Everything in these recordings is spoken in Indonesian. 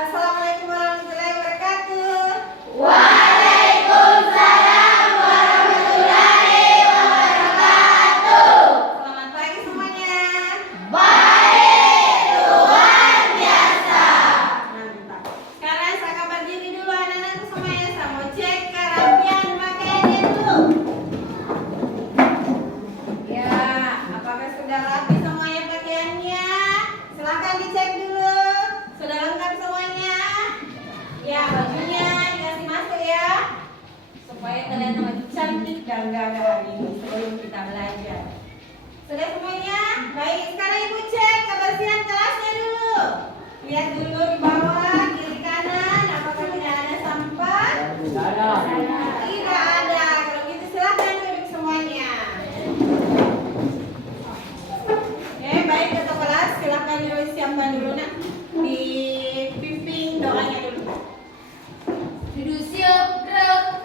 Assalamualaikum warahmatullahi wabarakatuh. Waalaikumsalam warahmatullahi wabarakatuh. Selamat pagi semuanya. Baik, luar biasa. Mantap. Sekarang saya kabar diri dulu anak-anak semuanya. Saya mau cek kerapian pakaiannya dulu. Ya, apakah sudah rapi semuanya pakaiannya? Silahkan dicek dulu. Sudah lengkap semuanya? Ya, bajunya dikasih masuk ya, supaya kelihatan lebih cantik dan gagah hari ini sebelum kita belajar. Sudah semuanya? Baik, sekarang ibu cek kebersihan kelasnya dulu. Lihat dulu di bawah, kiri kanan, apakah tidak ada sampah? Tidak ada. Tidak ada. Kalau gitu silahkan duduk semuanya. Oke, baik ketua kelas, silahkan dulu siapkan dulu nak. Dipimpin doanya dulu. Duduk siap, gerak.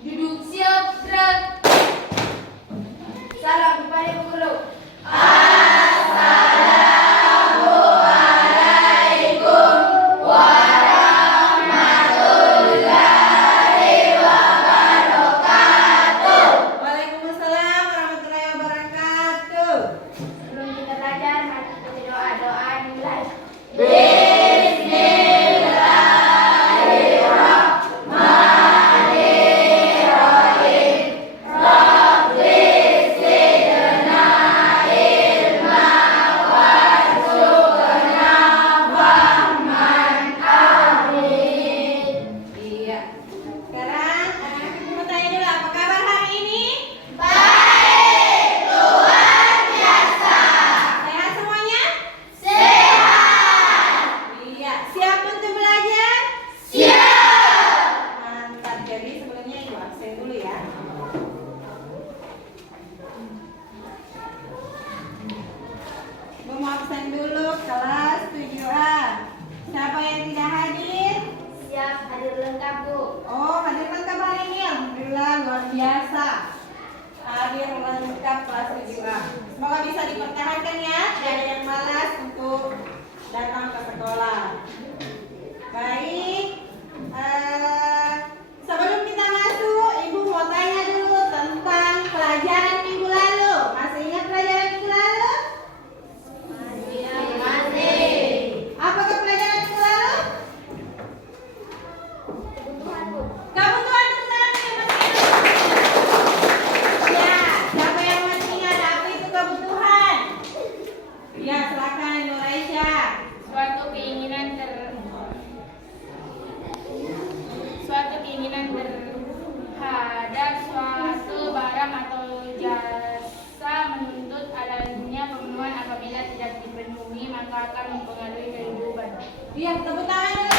Duduk siap, gerak. Salam kepada guru. Assalamualaikum warahmatullahi wabarakatuh. Waalaikumsalam warahmatullahi wabarakatuh. Sebelum kita belajar, mari kita doa-doa dimulai. Iya. Sekarang anak-anak mau tanya dulu, apa kabar hari ini? Baik, luar biasa. Sehat semuanya? Sehat. Iya. Siap untuk belajar? Siap. Mantap. Jadi sebelumnya ibu absen dulu ya. Ibu mau absen dulu kelas 7A. Siapa yang tidak hadir? Siap, hadir lengkap, Bu. Oh, hadir lengkap hari ini. Alhamdulillah, luar biasa. Hadir lengkap kelas 7A. Semoga bisa dipertahankan ya. Tidak ada yang malas untuk datang ke sekolah. Baik. Sebelum kita masuk, Ibu mau tanya dulu tentang pelajaran minggu lalu. Masih ingat pelajaran minggu lalu? Masih. Apakah pelajaran minggu lalu? Kebutuhan, Bu. Kebutuhan kebutuhan yang masih ingat. Ya, siapa yang masih ingat apa itu kebutuhan? Ya, silakan Indonesia. Suatu keinginan terhadap suatu barang atau jasa menuntut adanya pemenuhan. Apabila tidak dipenuhi maka akan mempengaruhi kehidupan. Iya, tepuk tangan dulu.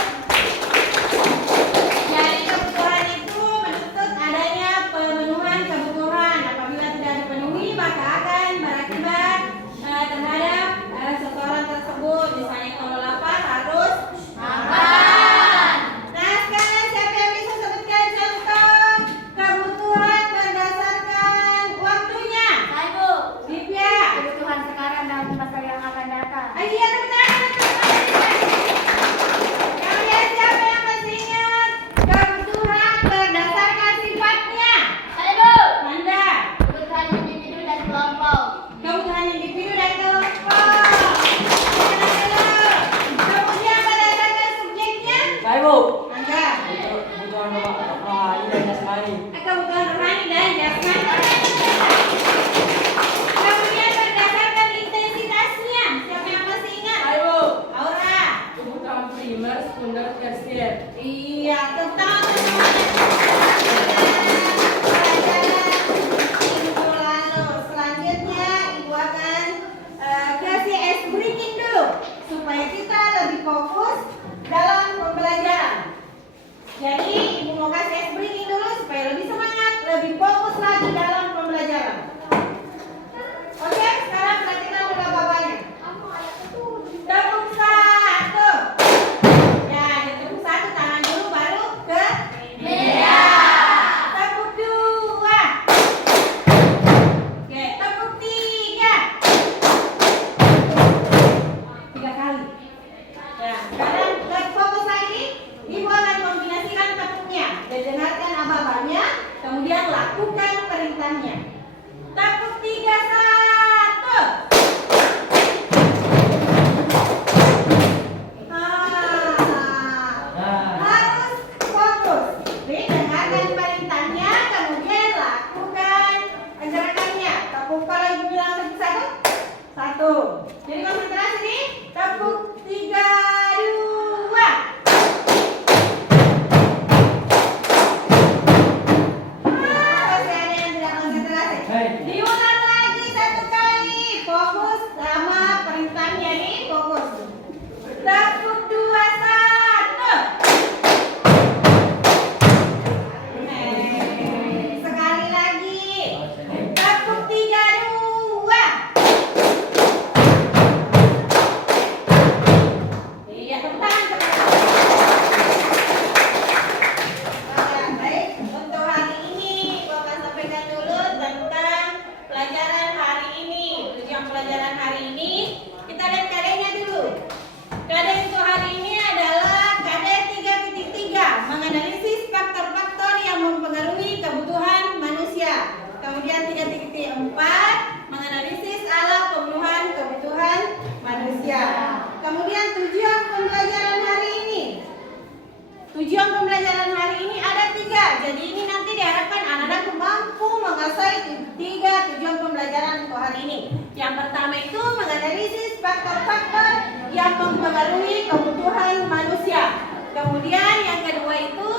Jadi kebutuhan itu menuntut adanya pemenuhan kebutuhan. Apabila tidak dipenuhi maka akan berakibat terhadap seseorang tersebut. Misalnya kalau lapar harus makan. Nah, sekarang siapa yang bisa sebutkan contoh kebutuhan berdasarkan waktunya? Hai, Bu. Divya. Kebutuhan sekarang dan masa yang akan datang. Iya, tepuk tangan. lakukan perintahnya. Tepuk 3, 1. Harus fokus. Dengarkan perintahnya, kemudian lakukan gerakannya. Tepuk kalau ibu bilang tepuk 1, 1. Jadi konsentrasi nih. Tepuk 3, 2. Masih ada yang tidak konsentrasi. Diulang lagi 1 kali. Fokus sama perintahnya nih. Fokus. Tepuk 2, 1. Sekali lagi. Tepuk 3, 2. Iya, tepuk tangan. Baik, untuk hari ini gua akan sampaikan dulu tentang pelajaran hari ini. Tujuan pelajaran hari ini, kita lihat KD-nya dulu. KD untuk hari ini adalah KD 3.3, menganalisis faktor-faktor yang mempengaruhi kebutuhan manusia. Kemudian 3.4, menganalisis alat pemenuhan kebutuhan manusia. Kemudian tujuan pembelajaran hari ini. Tujuan pembelajaran hari ini ada 3. Jadi ini nanti diharapkan anak-anak mampu menguasai 3 tujuan pembelajaran untuk hari ini. Yang pertama itu menganalisis faktor-faktor yang mempengaruhi kebutuhan manusia. Kemudian yang kedua itu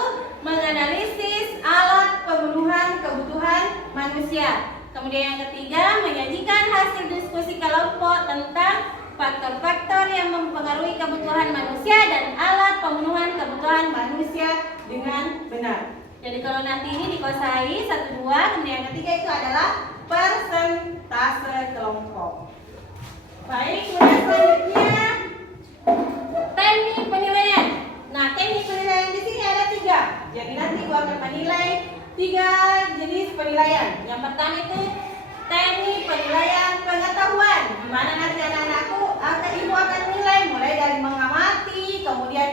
menganalisis alat pemenuhan kebutuhan manusia. Kemudian yang ketiga menyajikan hasil diskusi kelompok tentang faktor-faktor yang mempengaruhi kebutuhan manusia dan alat pemenuhan kebutuhan manusia dengan benar. Jadi kalau nanti ini dikuasai 1, 2, kemudian yang ketiga itu adalah persentase kelompok. Baik, kemudian selanjutnya teknik penilaian. Nah, teknik penilaian di sini ada 3. Jadi nanti gua akan menilai 3 jenis penilaian. Yang pertama itu teknik penilaian pengetahuan, di mana nanti ibu akan menilai mulai dari mengamati, kemudian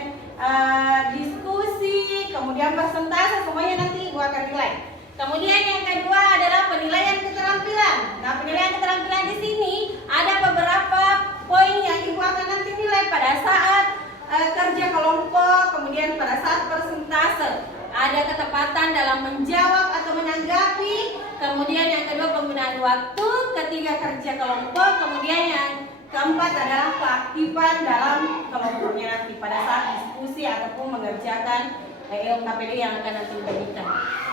diskusi, kemudian persentase, semuanya nanti ibu akan nilai. Kemudian yang kedua adalah penilaian keterampilan. Nah, penilaian keterampilan di sini ada beberapa poin yang ibu akan nanti nilai pada saat kerja kelompok, kemudian pada saat persentase. Ada ketepatan dalam menjawab atau menanggapi, kemudian yang kedua penggunaan waktu, ketiga kerja kelompok, kemudian yang keempat adalah keaktifan dalam kelompoknya nanti pada saat diskusi ataupun mengerjakan LKPD yang akan nanti diberikan.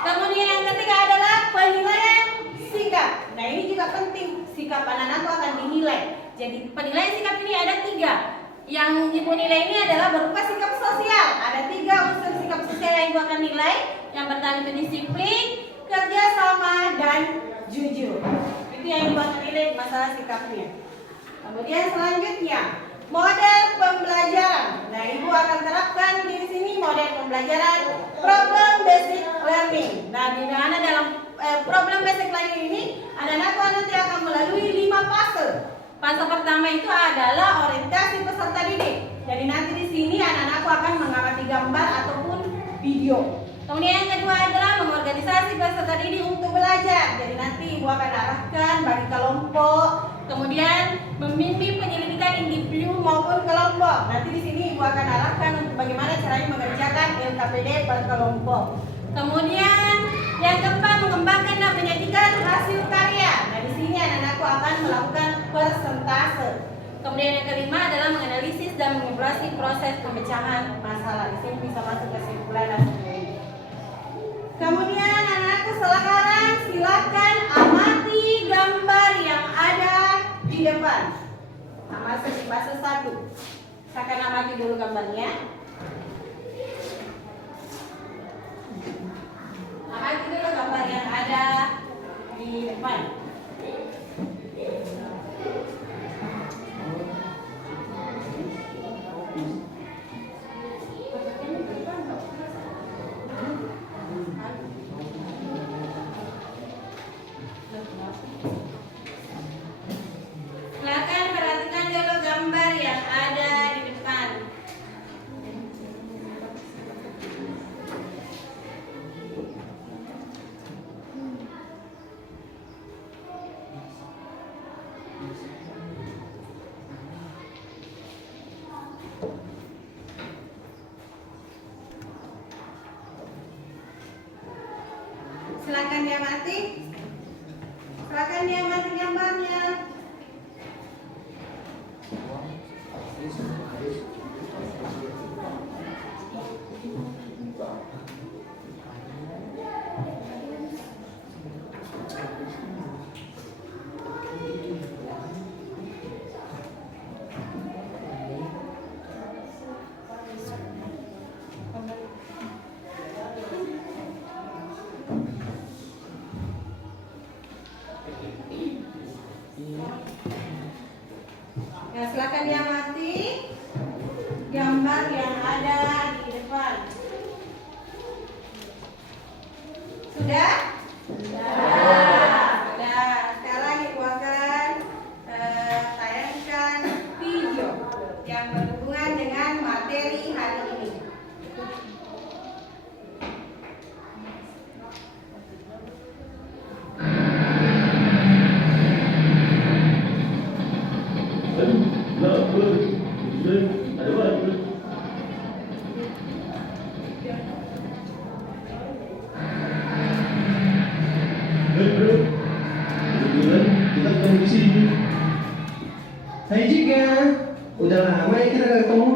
Kemudian yang ketiga adalah penilaian sikap. Nah, ini juga penting, sikap anak-anak akan dinilai. Jadi penilaian sikap ini ada 3. Yang ibu nilai ini adalah berupa sikap sosial. Ada 3 unsur sikap sosial yang ibu akan nilai. Yang pertama itu disiplin, kerjasama, dan jujur. Itu yang ibu akan nilai masalah sikapnya. Kemudian selanjutnya model pembelajaran. Nah, ibu akan terapkan di sini model pembelajaran problem basic learning. Nah, di mana dalam problem basic learning ini anak-anak nanti akan melalui 5 fase. Fase pertama itu adalah orientasi peserta didik. Jadi nanti di sini anak-anakku akan mengamati gambar ataupun video. Kemudian yang kedua adalah mengorganisasi peserta didik untuk belajar. Jadi nanti ibu akan arahkan bagi kelompok. Kemudian memimpin penyelidikan individu maupun kelompok. Nanti di sini ibu akan arahkan untuk bagaimana caranya mengerjakan LKPD per kelompok. Kemudian yang keempat mengembangkan dan menyajikan hasil karya. Nah, di sini anak-anakku akan melakukan persentase. Kemudian yang kelima adalah menganalisis dan mengevaluasi proses pemecahan masalah. Di sini bisa masuk kesimpulan dan sebagainya. Kemudian anak-anakku sekarang silakan amati gambar yang ada di depan. Sama seperti fase 1. Saya akan amati dulu gambarnya. Amati dulu gambar yang ada di depan. Silakan perhatikan dulu gambar yang ada di depan. silakan diamati. Silakan diamati gambarnya. Nah, silakan diamati gambar yang ada di depan. Sudah? Sudah. Sekarang Ibu akan tayangkan video yang berhubungan dengan materi hari ini. Kebetulan kita ketemu di sini. Hai Jika, udah lama ya kita gak ketemu.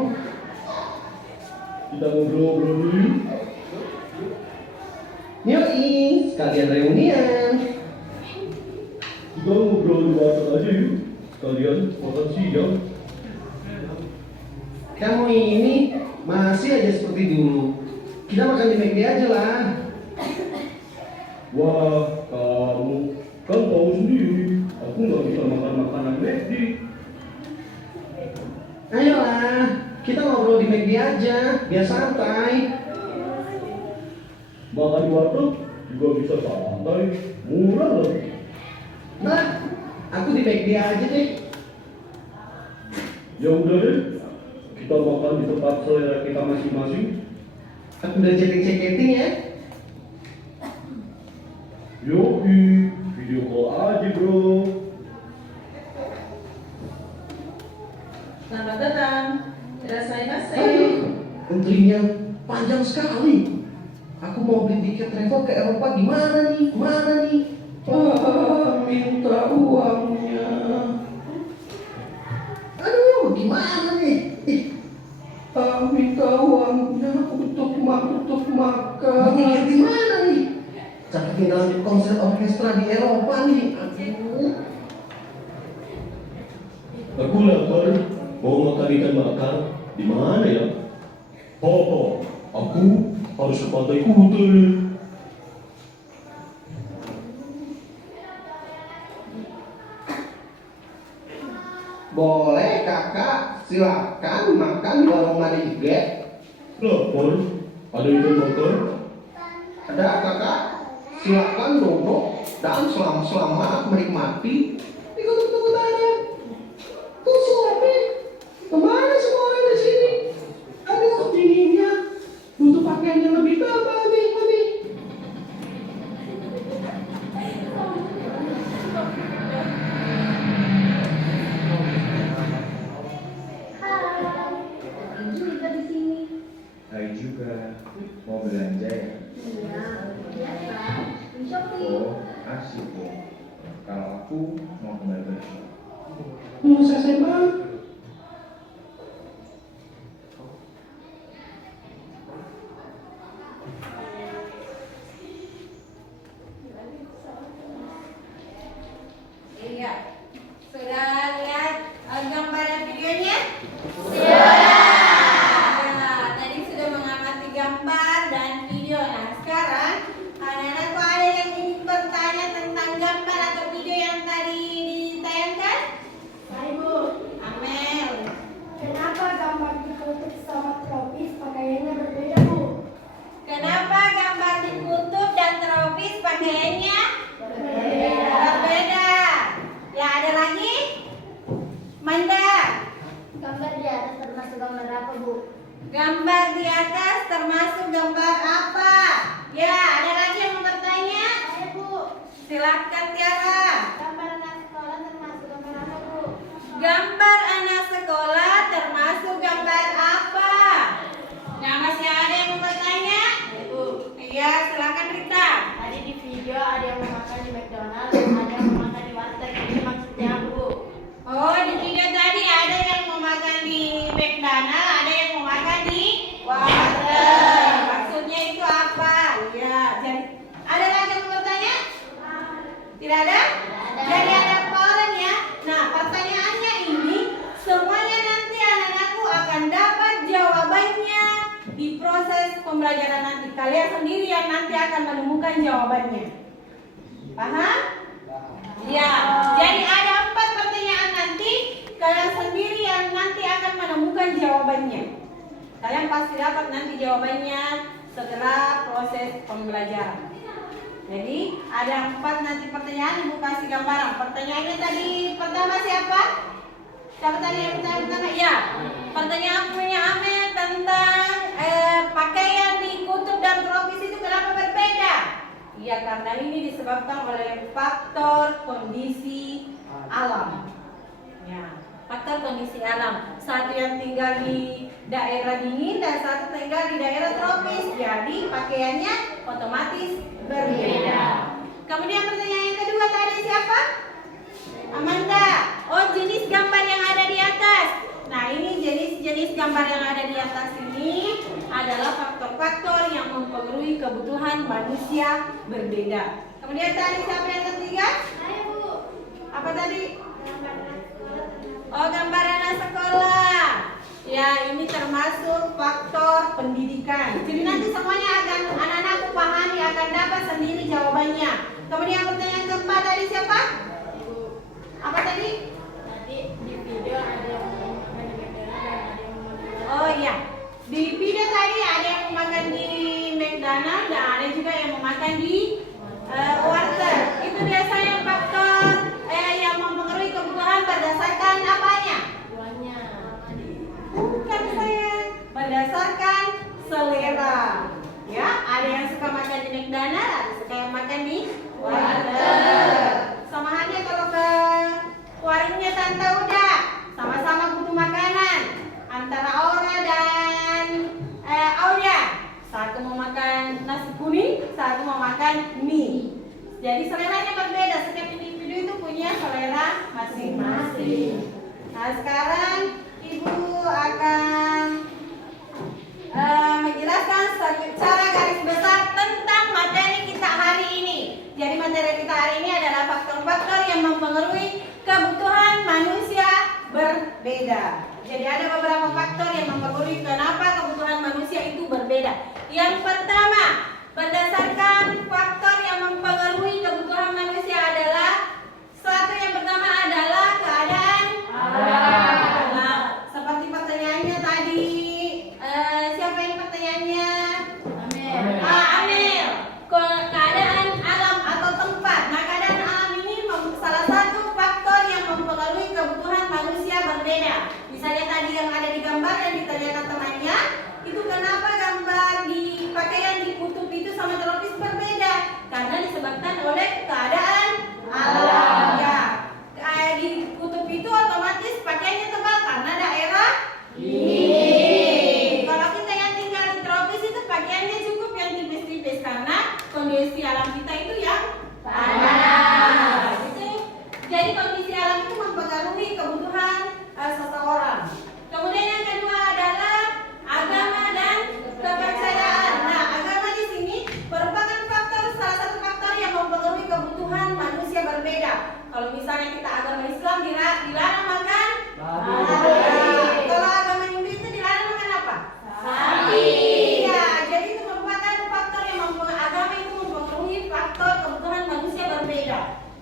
Kita ngobrol-ngobrol dulu. Yoi, sekalian reunian. Kita ngobrol di warteg aja yuk. Sekalian makan siang. Kamu ini masih aja seperti dulu. Kita makan di McD aja lah. Wah, kamu kan tahu sendiri, aku nggak bisa makan makanan McD. Ayolah, kita ngobrol di McD aja, biar santai. Makan di warteg juga bisa santai, murah loh. Nah, aku di McD aja deh. Ya udah deh, kita makan di tempat selera kita masing-masing. Aku udah chatting-chatting ya. Yoi, video call aja bro. Selamat datang. Irasaimase. Aduh, antrinya panjang sekali. Aku mau beli tiket travel ke Eropa gimana nih? Minta uangnya. Aduh, gimana nih? Minta uangnya untuk makan. Gimana nih? Sampai tinggal di konser orkestra di Eropa nih. Aduh. Aku lapar, mau makan ikan bakar. Di mana ya? Aku harus ke Pantai Kuta. Boleh kakak, silakan makan di warung Madige. Lapar, ada ikan bakar? Ada kakak. Silakan duduk dan selamat menikmati. Tunggu tanya. Tuh suami, kemana semua orang di sini? Aduh dinginnya, butuh pakaian yang lebih tebal nih. Juga di sini. Hai juga, mau belanja ya? Iya, biasa. Di Shopee. Oh, asik kok. Kalau aku mau kembali kerja. Lulus SMA. Iya. Sudah lihat gambar videonya? Nah, tadi sudah mengamati gambar dan video. Nah, sekarang anak-anak kok ada yang ingin bertanya tentang gambar atau video yang tadi ditayangkan? Ibu, Amel. kenapa gambar dikutip sama tropis pakaiannya berbeda, Bu? Kenapa gambar dikutub dan tropis pakaiannya Berbeda. berbeda? Ya, ada lagi? Manda. Gambar di atas termasuk gambar apa, Bu? Gambar di atas termasuk gambar apa? Ya, ada lagi yang mau bertanya? Saya, Bu. Silakan Tiara. Gambar anak sekolah termasuk gambar apa, Bu? Gambar anak sekolah termasuk gambar apa? Nah, masih ada yang mau bertanya? Iya, silakan Rita. Tadi di video ada yang mau makan di McDonald, ada yang mau makan di warteg. Ini maksudnya Bu. Oh, di video tadi ada yang mau makan di McDonald, ada yang mau makan di warteg. Maksudnya itu apa? Ya, jadi ada lagi yang mau bertanya? Tidak ada? Jadi ada poin ya. Nah, pertanyaannya ini semuanya nanti anak-anakku akan dapat jawabannya di proses pembelajaran nanti. Kalian sendiri yang nanti akan menemukan jawabannya. Paham? Ya. Jadi ada 4 pertanyaan nanti. Kalian sendiri yang nanti akan menemukan jawabannya. Kalian pasti dapat nanti jawabannya setelah proses pembelajaran. Jadi ada 4 nanti pertanyaan, Ibu kasih gambaran. Pertanyaannya tadi pertama siapa? Siapa tadi yang pertama? Ya. Pertanyaan punya Amel tentang pakaian di kutub dan tropis itu kenapa berbeda? Ya karena ini disebabkan oleh faktor kondisi alam. Ya, faktor kondisi alam. Satu yang tinggal di daerah dingin dan satu tinggal di daerah tropis. Jadi pakaiannya otomatis berbeda. Kemudian pertanyaan yang kedua tadi siapa? Amanda. Oh, jenis gambar yang ada di atas. Nah, ini jenis-jenis gambar yang ada di atas ini adalah faktor-faktor yang mempengaruhi kebutuhan manusia berbeda. Kemudian tadi siapa yang ketiga? Saya Bu. Apa tadi? Oh, gambar anak sekolah. Ya, ini termasuk faktor pendidikan. Jadi nanti semuanya akan anak-anak pahami, akan dapat sendiri jawabannya. Kemudian pertanyaan keempat tadi siapa? Apa tadi? Tadi di video ada yang mau makan di McDonald dan ada yang mau makan di Oh iya, di video tadi ada yang mau makan di McDonald dan ada juga yang mau makan di warteg. Itu biasanya faktor yang mempengaruhi kebutuhan berdasarkan apanya? duanya. Bukan sayang, berdasarkan selera. Ya, ada yang suka makan di McDonald, ada suka yang makan di warteg. Sama halnya kalau ke warungnya Tante Uda, sama-sama butuh makanan. Antara Aura dan Aulia, satu mau makan nasi kuning, satu mau makan mie. Jadi seleranya berbeda, setiap individu itu punya selera masing-masing. Nah sekarang Ibu akan menjelaskan secara garis besar tentang materi kita hari ini. Jadi materi kita hari ini adalah faktor-faktor yang mempengaruhi kebutuhan manusia berbeda. Jadi ada beberapa faktor yang mempengaruhi kenapa kebutuhan manusia itu berbeda. Yang pertama, berdasarkan faktor yang mempengaruhi kebutuhan manusia adalah satu yang pertama adalah keadaan alam. Nah, seperti pertanyaannya tadi, siapa yang pertanyaannya? Amel. Amel. Keadaan alam atau tempat. Nah, keadaan alam ini salah satu faktor yang mempengaruhi kebutuhan manusia berbeda. Misalnya tadi yang ada di gambar yang ditanyakan temannya, itu kenapa gambar di pakaian di kutub itu sama tropis berbeda? Karena disebabkan oleh keadaan alam. Ya, di kutub itu otomatis pakaiannya tebal karena daerah dingin. Kalau kita yang tinggal di tropis itu pakaiannya cukup yang tipis-tipis karena kondisi alam kita itu yang panas. Jadi kondisi alam itu mempengaruhi kebutuhan seseorang. Kemudian yang kedua adalah agama dan kepercayaan. Nah, agama di sini merupakan salah satu faktor yang mempengaruhi kebutuhan manusia berbeda. Kalau misalnya kita agama Islam dilarang makan babi. Kalau agama Hindu itu dilarang makan apa? Sapi. Ya, jadi itu merupakan faktor yang agama itu mempengaruhi faktor kebutuhan manusia berbeda.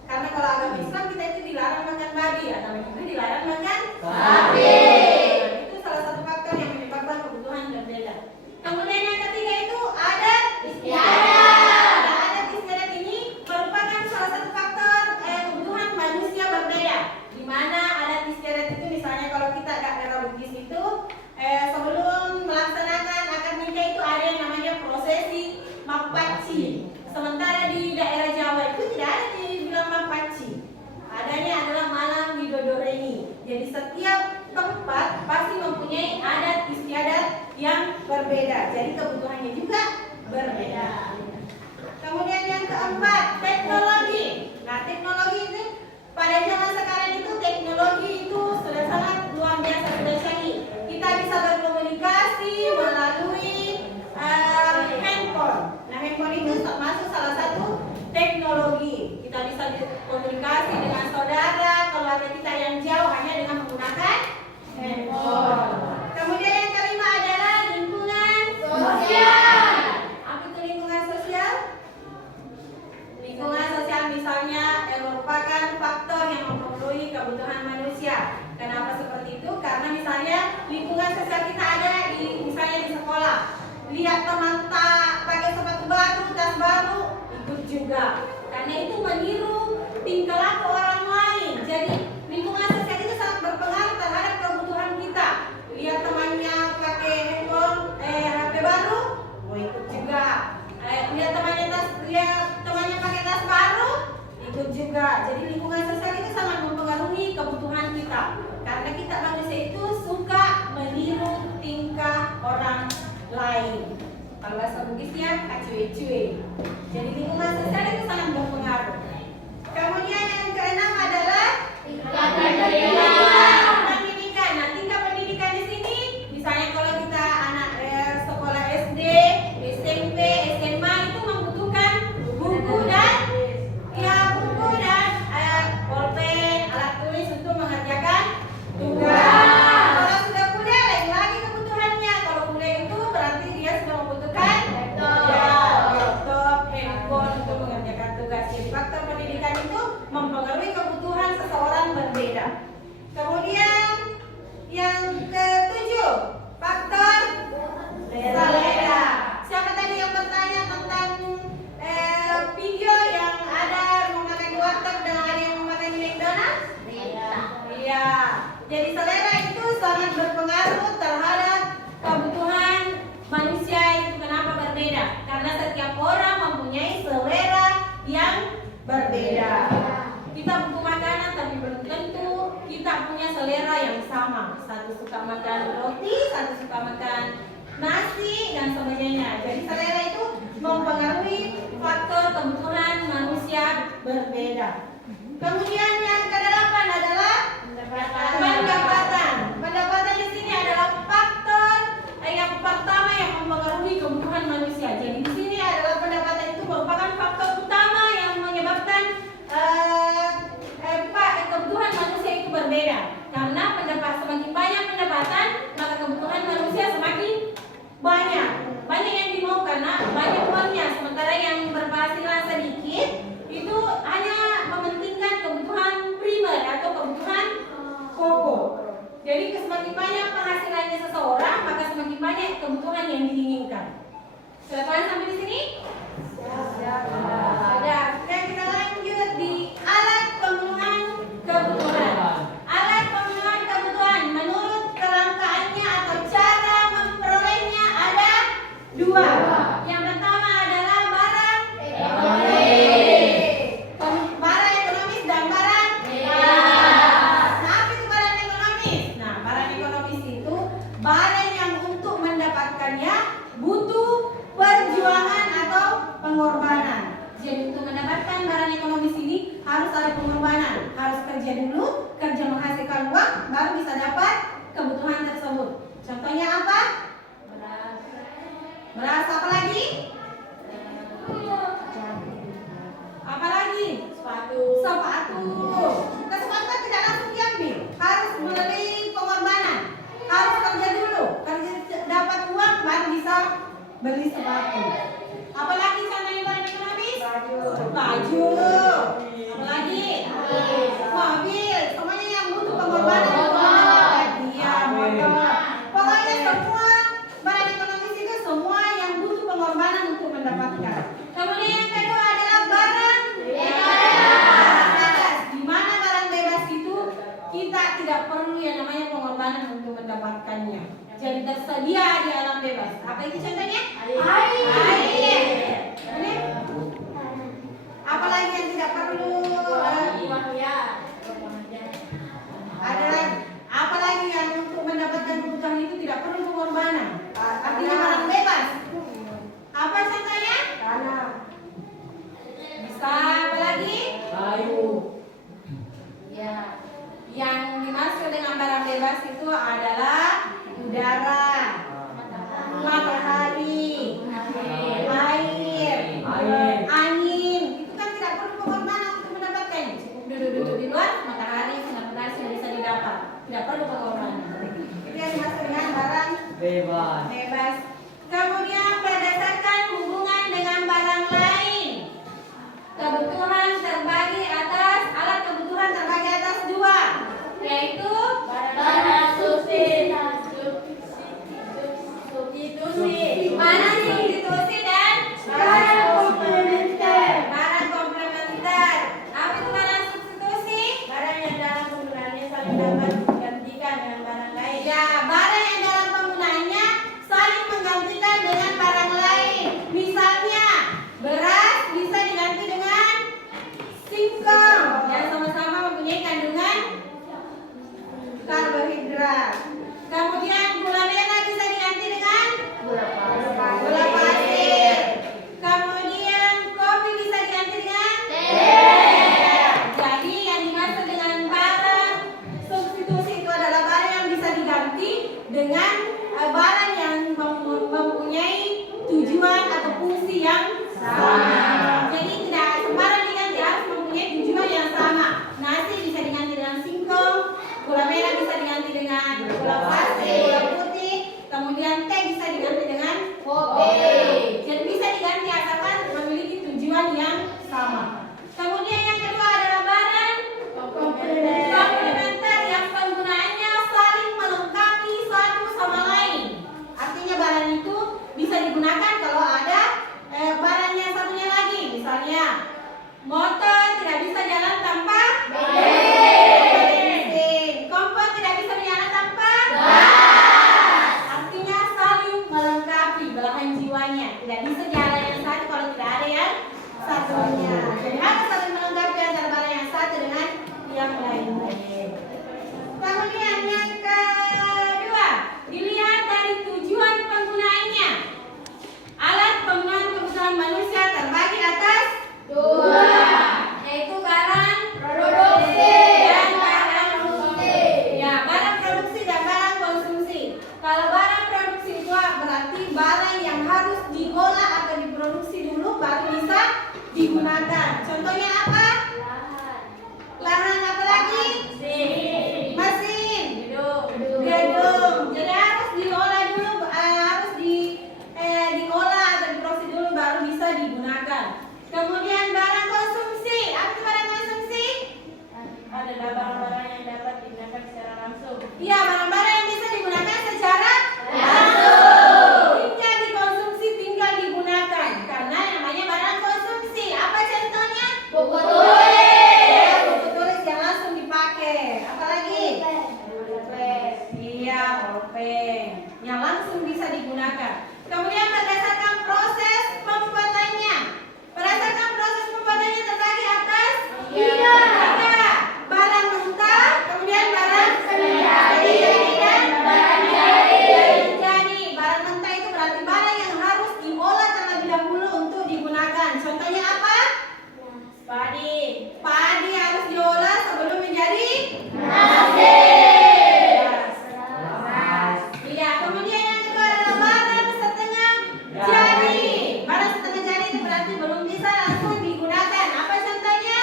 Karena kalau agama Islam kita itu dilarang makan babi, agama Hindu dilarang makan sapi. Nah, itu salah satu faktor yang menyebabkan kebutuhan berbeda. Kemudian yang ketiga itu adat istiadat. Nah, adat istiadat ini merupakan salah satu faktor kebutuhan manusia berbeda. Di mana adat istiadat itu misalnya kalau kita berkomunikasi dengan saudara, keluarga kita yang jauh hanya dengan menggunakan handphone. Kemudian yang kelima adalah lingkungan sosial. Apa itu lingkungan sosial? Lingkungan sosial misalnya merupakan faktor yang mempengaruhi kebutuhan manusia. Kenapa seperti itu? Karena misalnya lingkungan sosial kita ada misalnya di sekolah. Lihat teman tak pakai sepatu baru, tas baru, ikut juga. Karena itu meniru tingkah laku orang lain. Jadi lingkungan sosial itu sangat berpengaruh terhadap kebutuhan kita. Lihat temannya pakai handphone, HP baru, mau ikut juga. Lihat temannya pakai tas baru, ikut juga. Jadi lingkungan sosial itu sangat mempengaruhi kebutuhan kita. Karena kita manusia itu suka meniru tingkah orang lain. Kalau bahasa Bugisnya acuwe-cuwe. Jadi lingkungan sosial itu sangat berpengaruh. Kemudian yang keenam adalah tingkat pendidikan. Nah, tingkat pendidikan di sini, misalnya kalau kita anak sekolah SD, SMP, SMA itu membutuhkan buku dan pulpen, alat tulis untuk mengerjakan tugas. Kalau sudah kuliah lagi kebutuhannya. Kalau kuliah itu berarti dia sudah membutuhkan laptop, handphone untuk mengerjakan tugas. Jadi faktor pendidikan itu mempengaruhi kebutuhan seseorang berbeda. Kemudian yang ketujuh, faktor selera. Siapa tadi yang bertanya tentang video yang ada memakai di warteg dan ada yang memakai di McDonald's? Iya. Jadi selera itu sangat berpengaruh terhadap kebutuhan manusia itu. Kenapa berbeda? Karena setiap orang mempunyai selera yang berbeda. Kita butuh makanan tapi belum tentu kita punya selera yang sama. Satu suka makan roti, satu suka makan nasi dan sebagainya. Jadi selera itu mempengaruhi faktor kebutuhan manusia berbeda. Kemudian yang kedelapan adalah pendapatan. Pendapatan di sini adalah faktor yang pertama yang mempengaruhi kebutuhan manusia. Jadi di sini adalah pendapatan itu merupakan faktor utama yang menyebabkan kebutuhan manusia itu berbeda. Karena semakin banyak pendapatan, maka kebutuhan manusia semakin banyak. Banyak yang dimau karena banyak uangnya. Sementara yang berpenghasilan sedikit itu hanya mementingkan kebutuhan primer atau kebutuhan pokok. Jadi semakin banyak penghasilannya seseorang, maka semakin banyak kebutuhan yang diinginkan. Sudah paham sampai di sini? Ada. Dan kita lanjut di alat pemenuhan kebutuhan. Alat pemenuhan kebutuhan menurut kerangkaannya atau cara memperolehnya ada dua. Yang pertama adalah barang ekonomis dan barang Nah, apa itu barang ekonomis? Nah, barang ekonomis itu barang yang untuk mendapatkannya butuh perjuangan atau pengorbanan. Jadi untuk mendapatkan barang ekonomis ini harus ada pengorbanan, harus kerja dulu, kerja menghasilkan uang, baru bisa dapat kebutuhan tersebut. Contohnya apa? Beras. Apa lagi? Apa lagi? Sepatu. Nah, sepatu tidak langsung diambil, harus melalui pengorbanan, harus kerja dulu, kerja dapat uang baru bisa beli sepatu. Apalagi contohnya barang ekonomis? Baju. Apalagi? Mobil. Semuanya yang butuh pengorbanan untuk mendapatkan. Iya, motor. Pokoknya semua barang ekonomis itu semua yang butuh pengorbanan untuk mendapatkan. Kemudian yang kedua adalah barang bebas. Di mana barang bebas itu kita tidak perlu yang namanya pengorbanan untuk mendapatkannya. Jadi tersedia di alam bebas. Apa itu contohnya? Air. Ini? Apalagi yang tidak perlu? Adalah apalagi yang untuk mendapatkan kebutuhan itu tidak perlu pengorbanan. Artinya barang bebas. Apa contohnya? Tanah. Bisa apa lagi? Kayu. Ya. Yang dimaksud dengan barang bebas itu adalah udara, matahari, air, angin. Itu kan tidak perlu pengorbanan untuk mendapatkannya. Cukup duduk di luar matahari, sinar matahari sudah bisa didapat. Tidak perlu pakai oranye. Itu yang dimaksud dengan barang bebas. Kemudian berdasarkan hubungan dengan barang lain. Kebutuhan terbagi atas dua, yaitu barang substitusi. Barang substitusi dan barang komplementer. Barang komplementer. Apa itu barang substitusi? Barang yang dalam penggunaannya saling dapat digantikan dengan barang lain. Ya, barang yang dalam penggunaannya saling menggantikan dengan barang lain. Misalnya, beras bisa diganti dengan singkong yang sama-sama mempunyai kandungan karbohidrat. Kemudian gula merah bisa diganti dengan gula pasir. Kemudian kopi bisa diganti dengan teh. Jadi yang dimaksud dengan barang substitusi itu adalah barang yang bisa diganti dengan barang yang mempunyai tujuan atau fungsi yang sama. Jadi tidak sembarang diganti, harus mempunyai tujuan yang sama. Nasi bisa diganti dengan singkong, gula merah bisa diganti dengan gula pasir, gula putih, kemudian teh bisa diganti dengan kopi. Jadi bisa diganti asalkan memiliki tujuan yang sama. Kemudian yang kedua adalah barang komplementer yang penggunaannya saling melengkapi satu sama lain. Artinya barang itu bisa digunakan kalau ada barang yang satunya lagi. Misalnya motor tidak bisa jalan tanpa bensin, kompor tidak bisa berjalan tanpa gas. Artinya saling melengkapi belahan jiwanya. Tidak bisa jalan yang satu kalau tidak ada yang satunya. Jadi harus saling melengkapi antara barang yang satu dengan yang lainnya. Kemudian yang kedua, dilihat dari tujuan penggunaannya. Alat penggunaan kebutuhan manusia terbagi atas dua, yaitu barang produksi dan barang konsumsi. Ya, barang produksi dan barang konsumsi. Kalau barang produksi itu berarti barang yang harus diolah atau diproduksi dulu baru bisa digunakan. Contohnya apa? Lahan apa lagi? Mesin. Gedung. Jadi harus diolah dulu, diolah atau diproses dulu baru bisa digunakan. Kemudian barang konsumsi. Apa itu barang konsumsi? Adalah barang-barang yang dapat digunakan secara langsung. Iya, barang-barang yang bisa digunakan secara langsung. Tinggal dikonsumsi, tinggal digunakan. Karena namanya barang konsumsi. Apa contohnya? Buku tulis. Ya, buku tulis yang langsung dipakai. Apalagi? Iya, pulpen yang langsung bisa digunakan. Kemudian berdasarkan proses pembuatannya. Berdasarkan proses pembuatannya terbagi atas tiga. Barang mentah, kemudian barang jadi dan barang jadi. Barang mentah itu berarti barang yang harus diolah terlebih dahulu untuk digunakan. Contohnya apa? Padi. Padi harus diolah sebelum menjadi nasi. Iya, kemudian yang kedua adalah barang setengah jadi. Barang setengah jadi itu berarti belum bisa langsung digunakan. Apa contohnya?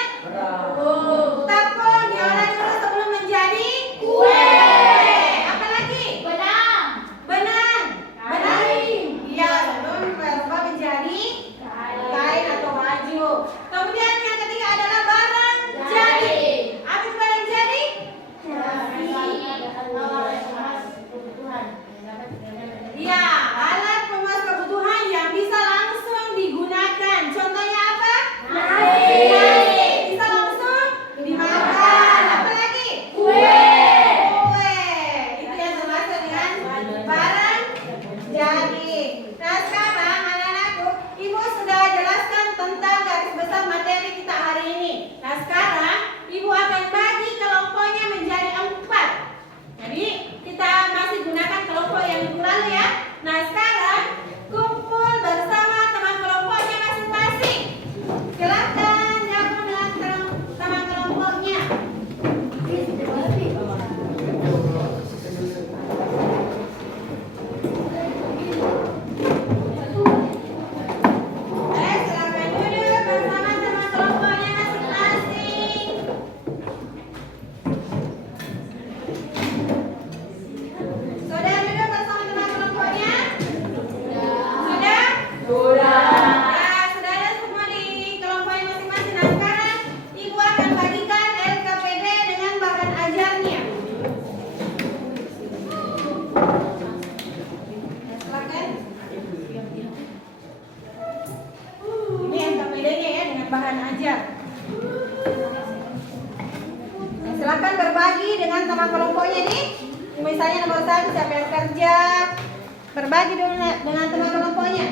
Tepung diolah dulu sebelum menjadi kue. Apa lagi? Benang. Iya, sebelum berubah menjadi kain atau baju. Kemudian yang ketiga adalah barang jadi. Apa itu barang jadi? Iya, alat pemuas kebutuhan yang bisa langsung digunakan. Contohnya apa? Nasi. Bisa langsung dimakan. Silakan berbagi dengan teman kelompoknya nih. Misalnya nomor 1 siapa yang kerja, berbagi dulu dengan teman kelompoknya.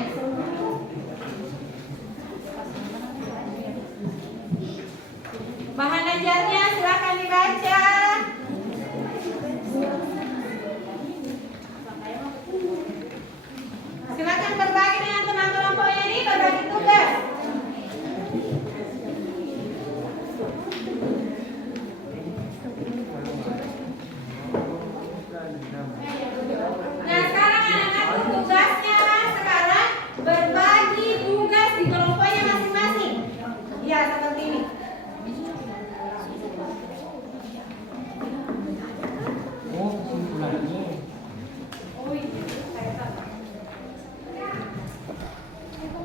Bahan ajarnya silakan dibaca. Silakan berbagi dengan teman kelompoknya nih, berbagi tugas. Nah sekarang anak-anak tugasnya sekarang berbagi tugas di kelompoknya masing-masing. Ya seperti ini.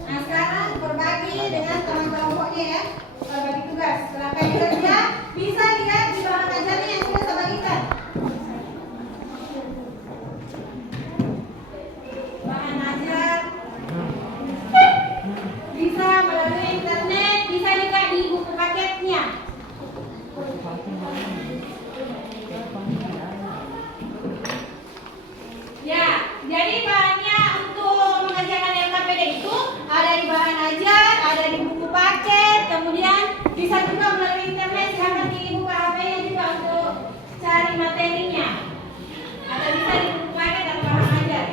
Nah sekarang berbagi dengan teman kelompoknya ya, berbagi tugas. Silakan kerja, bisa lihat di bahan ajarnya yang sudah saya bagikan. Bahan ajar bisa melalui internet, bisa juga di buku paketnya. Ya, jadi bahannya untuk mengerjakan LKPD itu ada di bahan ajar, ada di buku paket, kemudian bisa juga melalui internet, silahkan dibuka HP-nya juga untuk cari materinya. Atau bisa di buku paket atau bahan ajar.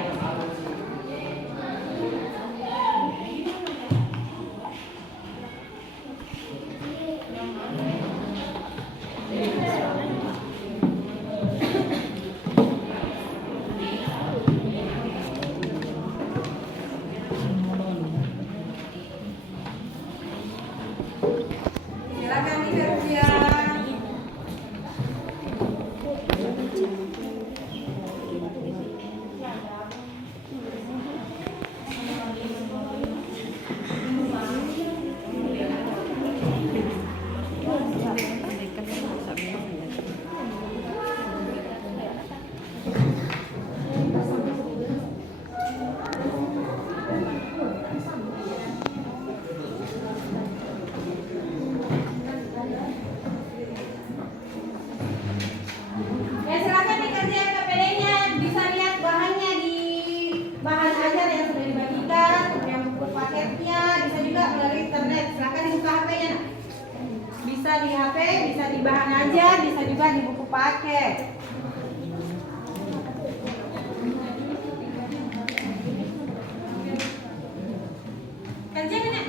Silakan dikerja. Ya silakan dikerjain KPD-nya, bisa lihat bahannya di bahan ajar yang sudah dibagikan, kemudian buku paketnya, bisa juga melalui internet. Silakan dibuka HP-nya. Bisa di HP, bisa di bahan ajar, bisa juga di buku paket. Kerjain ya.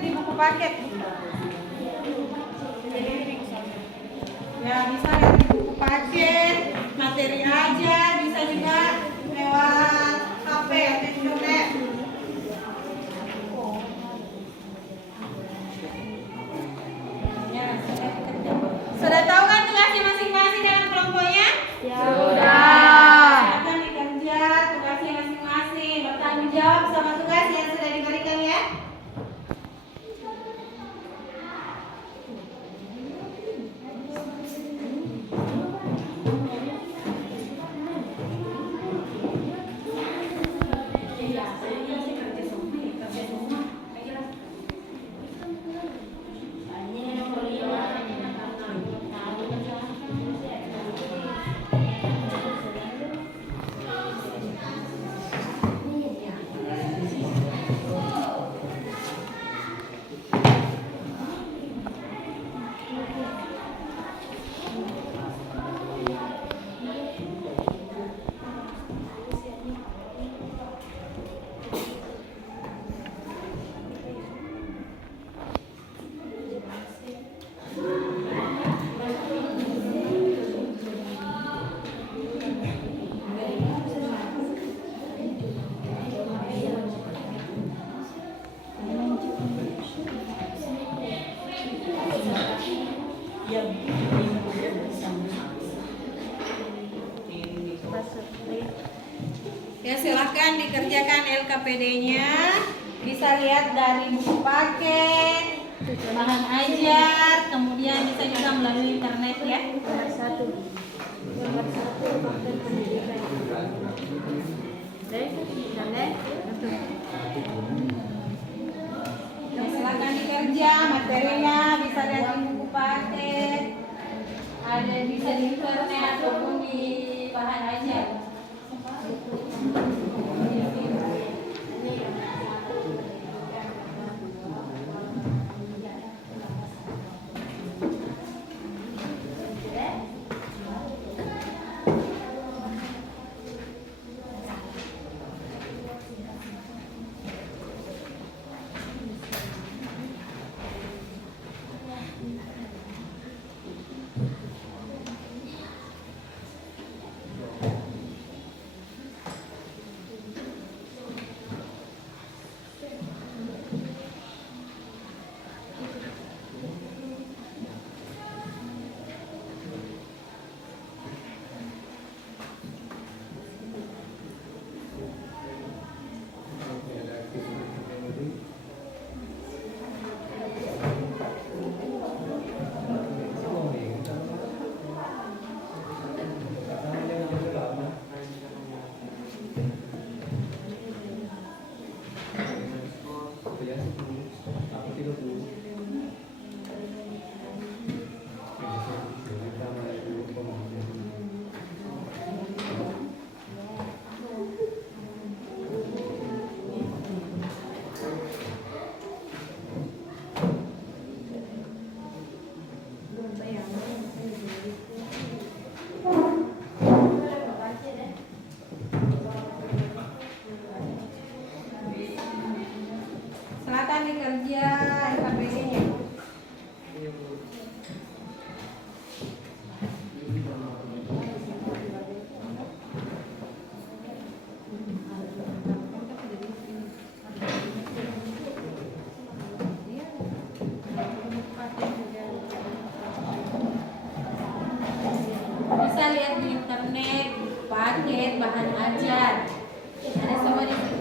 di buku paket. Ya, bisa lihat di buku paket, materi aja, bisa juga lewat HP atau internet. Ya, sudah tahu kan tugasnya masing-masing dalam kelompoknya? Sudah. Silakan dikerja tugasnya masing-masing, bertanggung jawab sama tugas yang sudah diberikan ya. Ya, silakan dikerjakan LKPD-nya. Bisa lihat dari buku paket, bahan ajar, kemudian bisa juga melalui internet ya. Nomor 1 faktor pendidikan. Ya, silakan dikerja materinya, bisa lihat di buku paket, ada bisa di internet ataupun di bahan ajar. Silakan dikerja LKPD-nya. Bisa lihat di internet, paket, bahan ajar, ada semua di situ.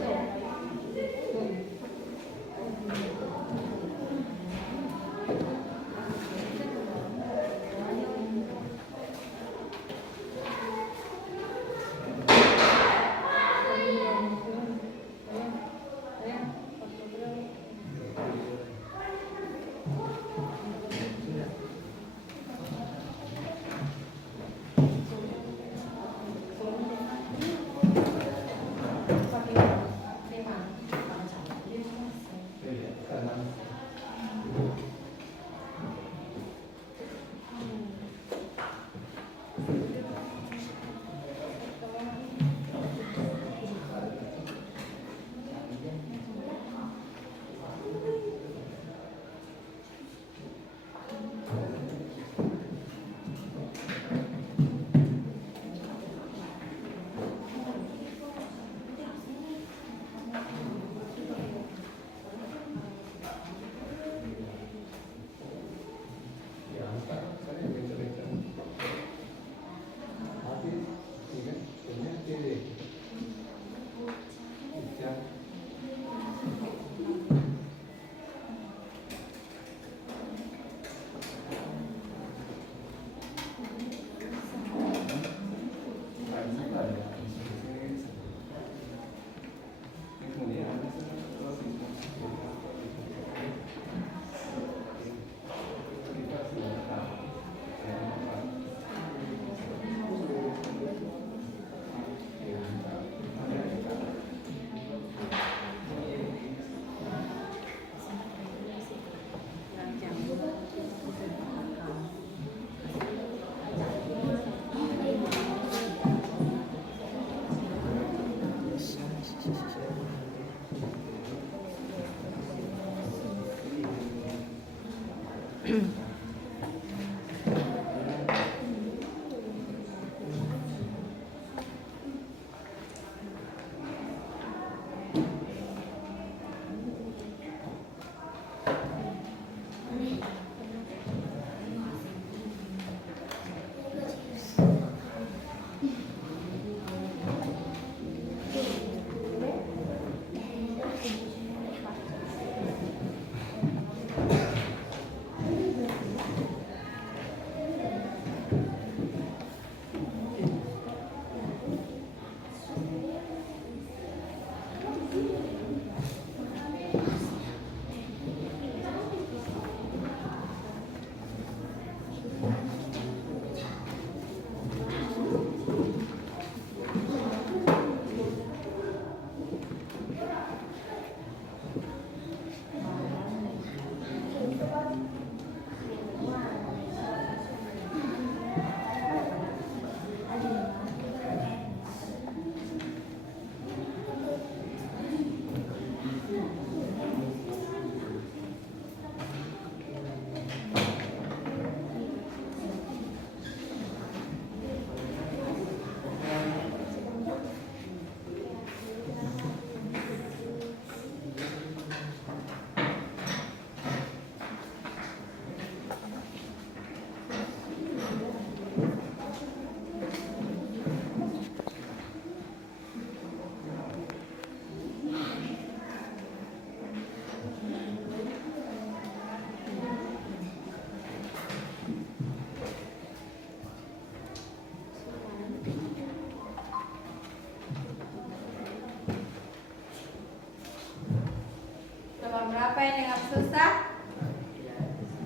Coba berapa yang dianggap susah?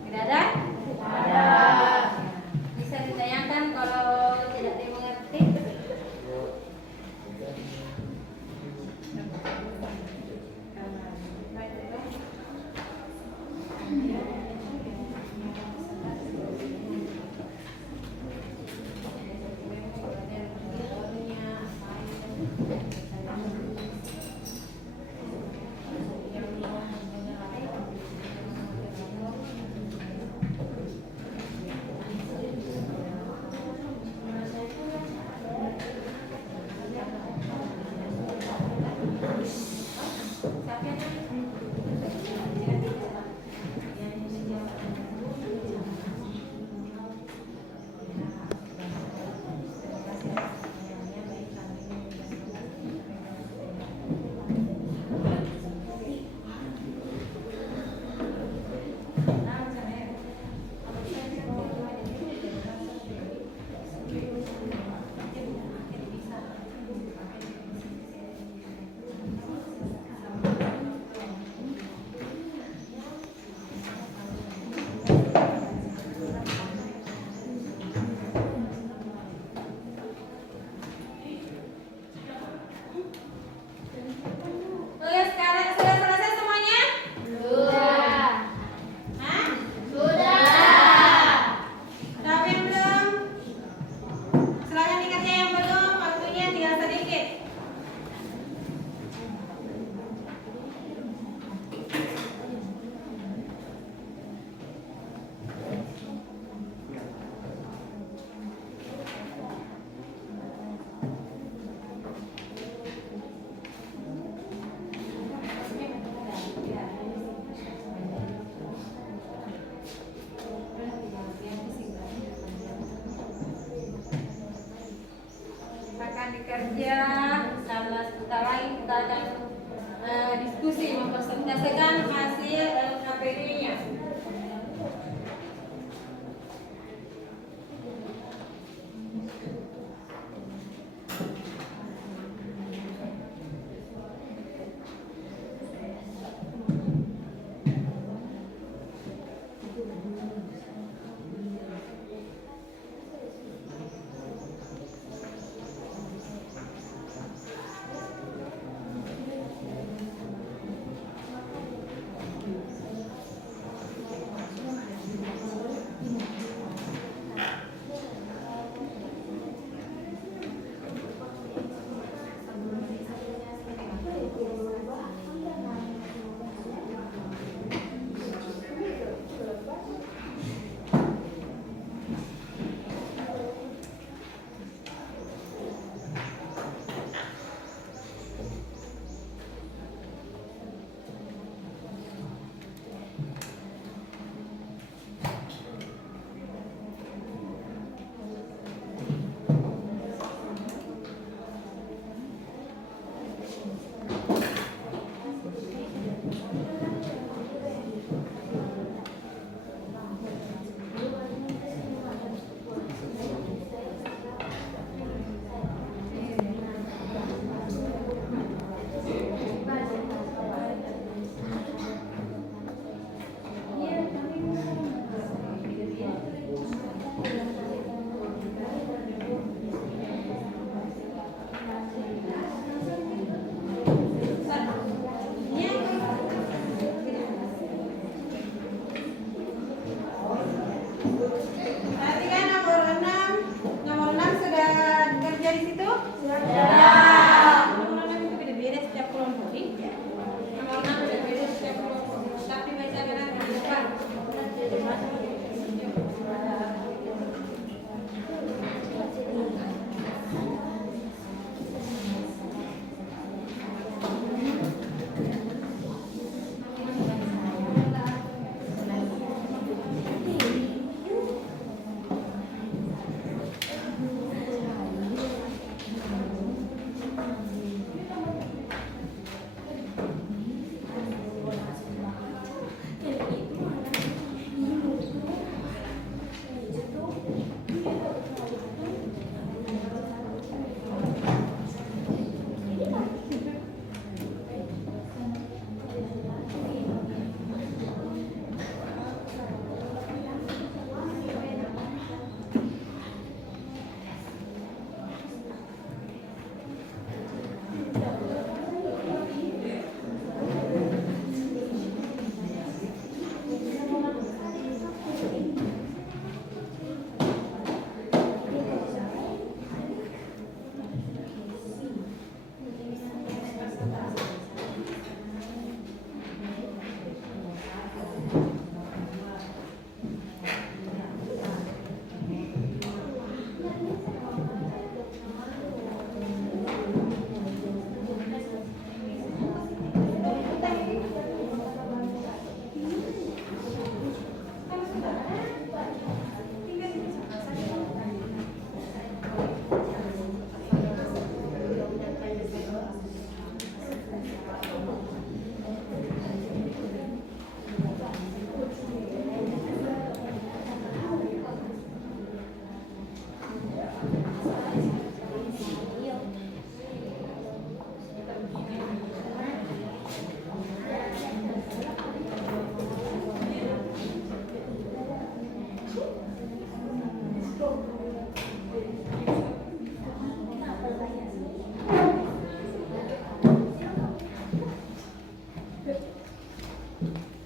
Tidak ada? Ada. Bisa ditanyakan kalau tidak dimengerti.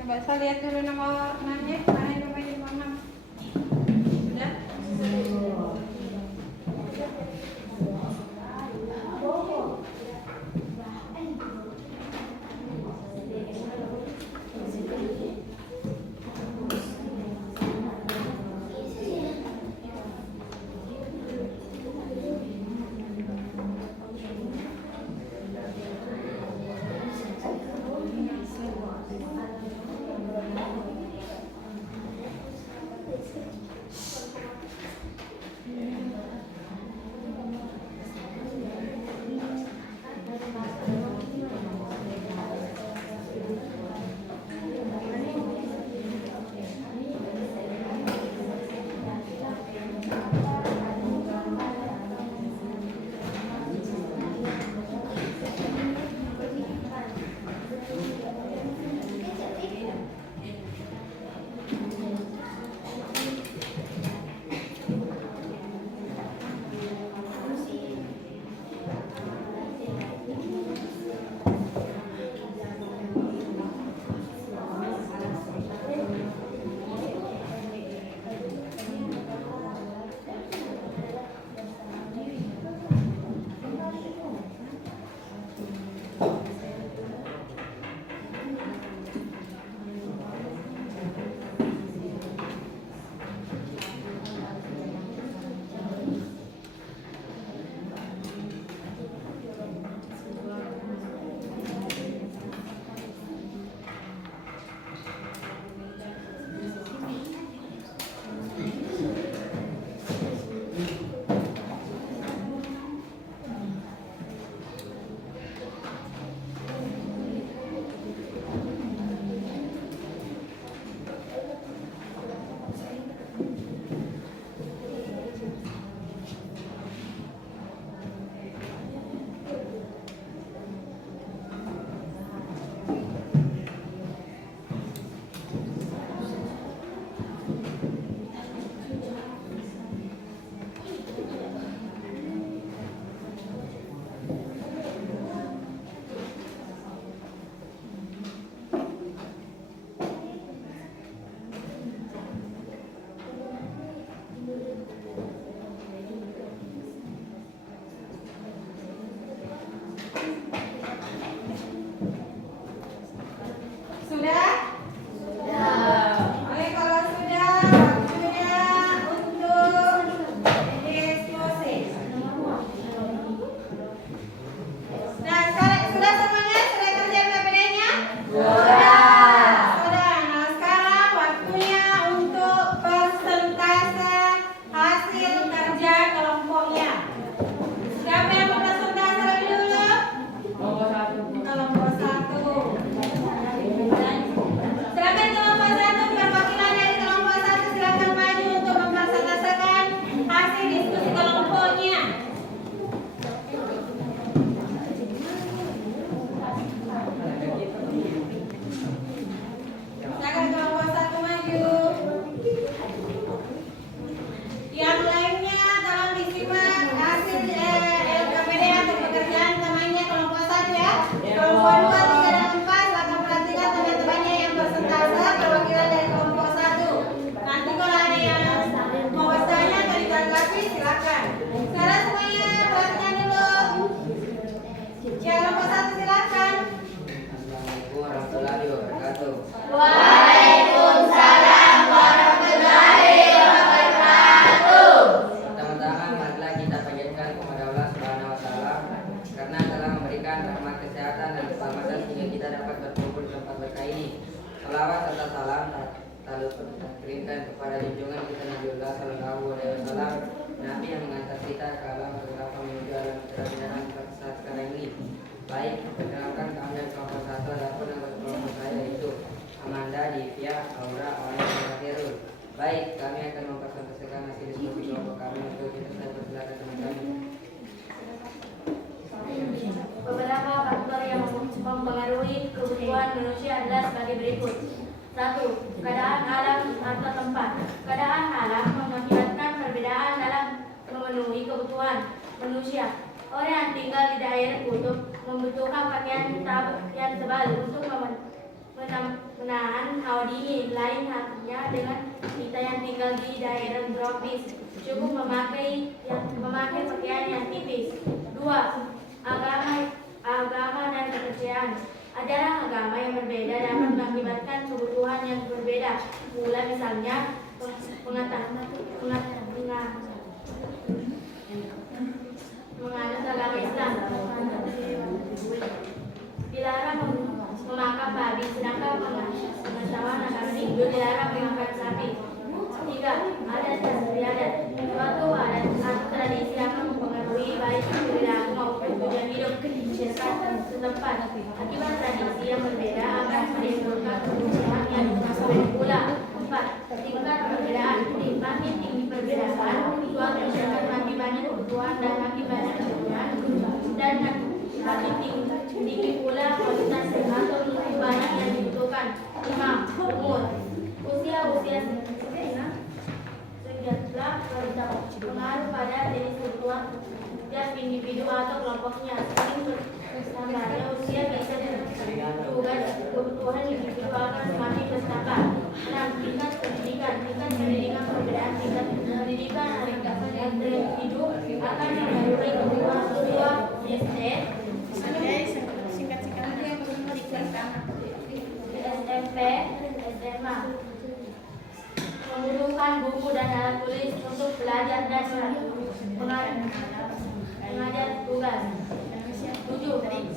Coba saya lihat dulu nomor 6-nya. Mana yang nomor 6? Sudah? kirimkan kepada junjungan kita Nabiullah Sallallahu Alaihi Wasallam, Nabi yang mengantar kita ke alam berapa menuju alam kebenaran saat sekarang ini. Baik, perkenalkan kami dari kelompok satu, adapun anggota kelompok saya yaitu Amanda, Divya, Aura, Oleh, dan Heru. Baik, kami akan mempresentasikan hasil diskusi kelompok kami untuk kita. Saya persilakan teman-teman. Beberapa faktor yang mempengaruhi kebutuhan manusia adalah sebagai berikut. 1. Keadaan alam atau tempat. Keadaan alam mengakibatkan perbedaan dalam memenuhi kebutuhan manusia. Orang yang tinggal di daerah kutub membutuhkan pakaian tebal untuk menahan hawa dingin. Lain halnya dengan kita yang tinggal di daerah tropis, cukup memakai pakaian yang tipis. 2. Agama dan kepercayaan. Ajaran agama yang berbeda dapat mengakibatkan kebutuhan yang berbeda. Mula misalnya menganut agama Islam dilarang memakan babi, sedangkan pengetahuan agama Hindu dilarang memakan sapi. 3. Adat dan istiadat. Suatu adat atau tradisi akan mempengaruhi baik perilaku maupun tujuan hidup masyarakat setempat. Akibat tradisi yang berbeda akan menimbulkan kebutuhan yang berbeda pula. 4. Tingkat perbedaan. Makin tinggi perbedaan, suatu masyarakat makin banyak kebutuhan dan makin banyak kebutuhan, dan makin tinggi pula kualitas atau lebih banyak yang dibutuhkan. 5. Umur. Usia sejatilah pengaruh pada jenis kebutuhan setiap individu atau kelompoknya. Tambahnya usia bisa diubah, kebutuhan individu akan semakin bertambah. 6. Tingkat pendidikan. Tingkat pendidikan perbedaan tingkat pendidikan individu akan mempengaruhi kebutuhan siswa SD, SMP, SMA. Membutuhkan buku dan alat tulis untuk belajar dan mengajar tugas. 7.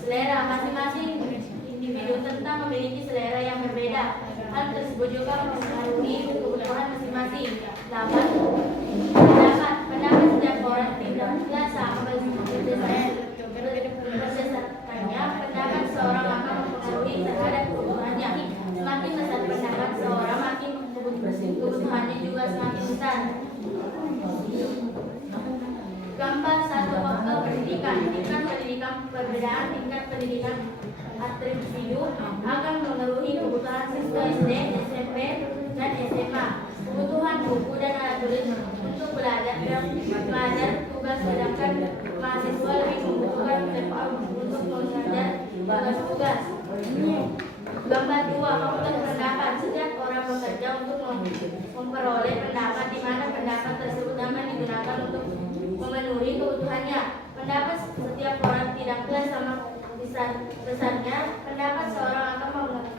Selera. Masing-masing individu tentang memiliki selera yang berbeda. Hal tersebut juga mempengaruhi kebutuhan masing-masing. 8. Pendapat setiap orang tidak sama berdasarkannya. Pendapat seorang akan mempengaruhi terhadap kebutuhannya. Semakin besar pendapat seorang, makin kebutuhannya juga semakin besar. Gambar 1. Faktor pendidikan. Tingkat pendidikan perbedaan tingkat pendidikan individu akan mengaruhi kebutuhan siswa SD, SMP, dan SMA. Kebutuhan buku dan alat tulis untuk belajar tugas, sedangkan mahasiswa lebih membutuhkan untuk mengajar tugas. Gambar 2. Faktor pendapat. Setiap orang bekerja untuk memperoleh pendapat di mana pendapat tersebut akan digunakan untuk memenuhi kebutuhannya. Pendapat setiap orang tidaklah sama besarnya. Pendapat seorang akan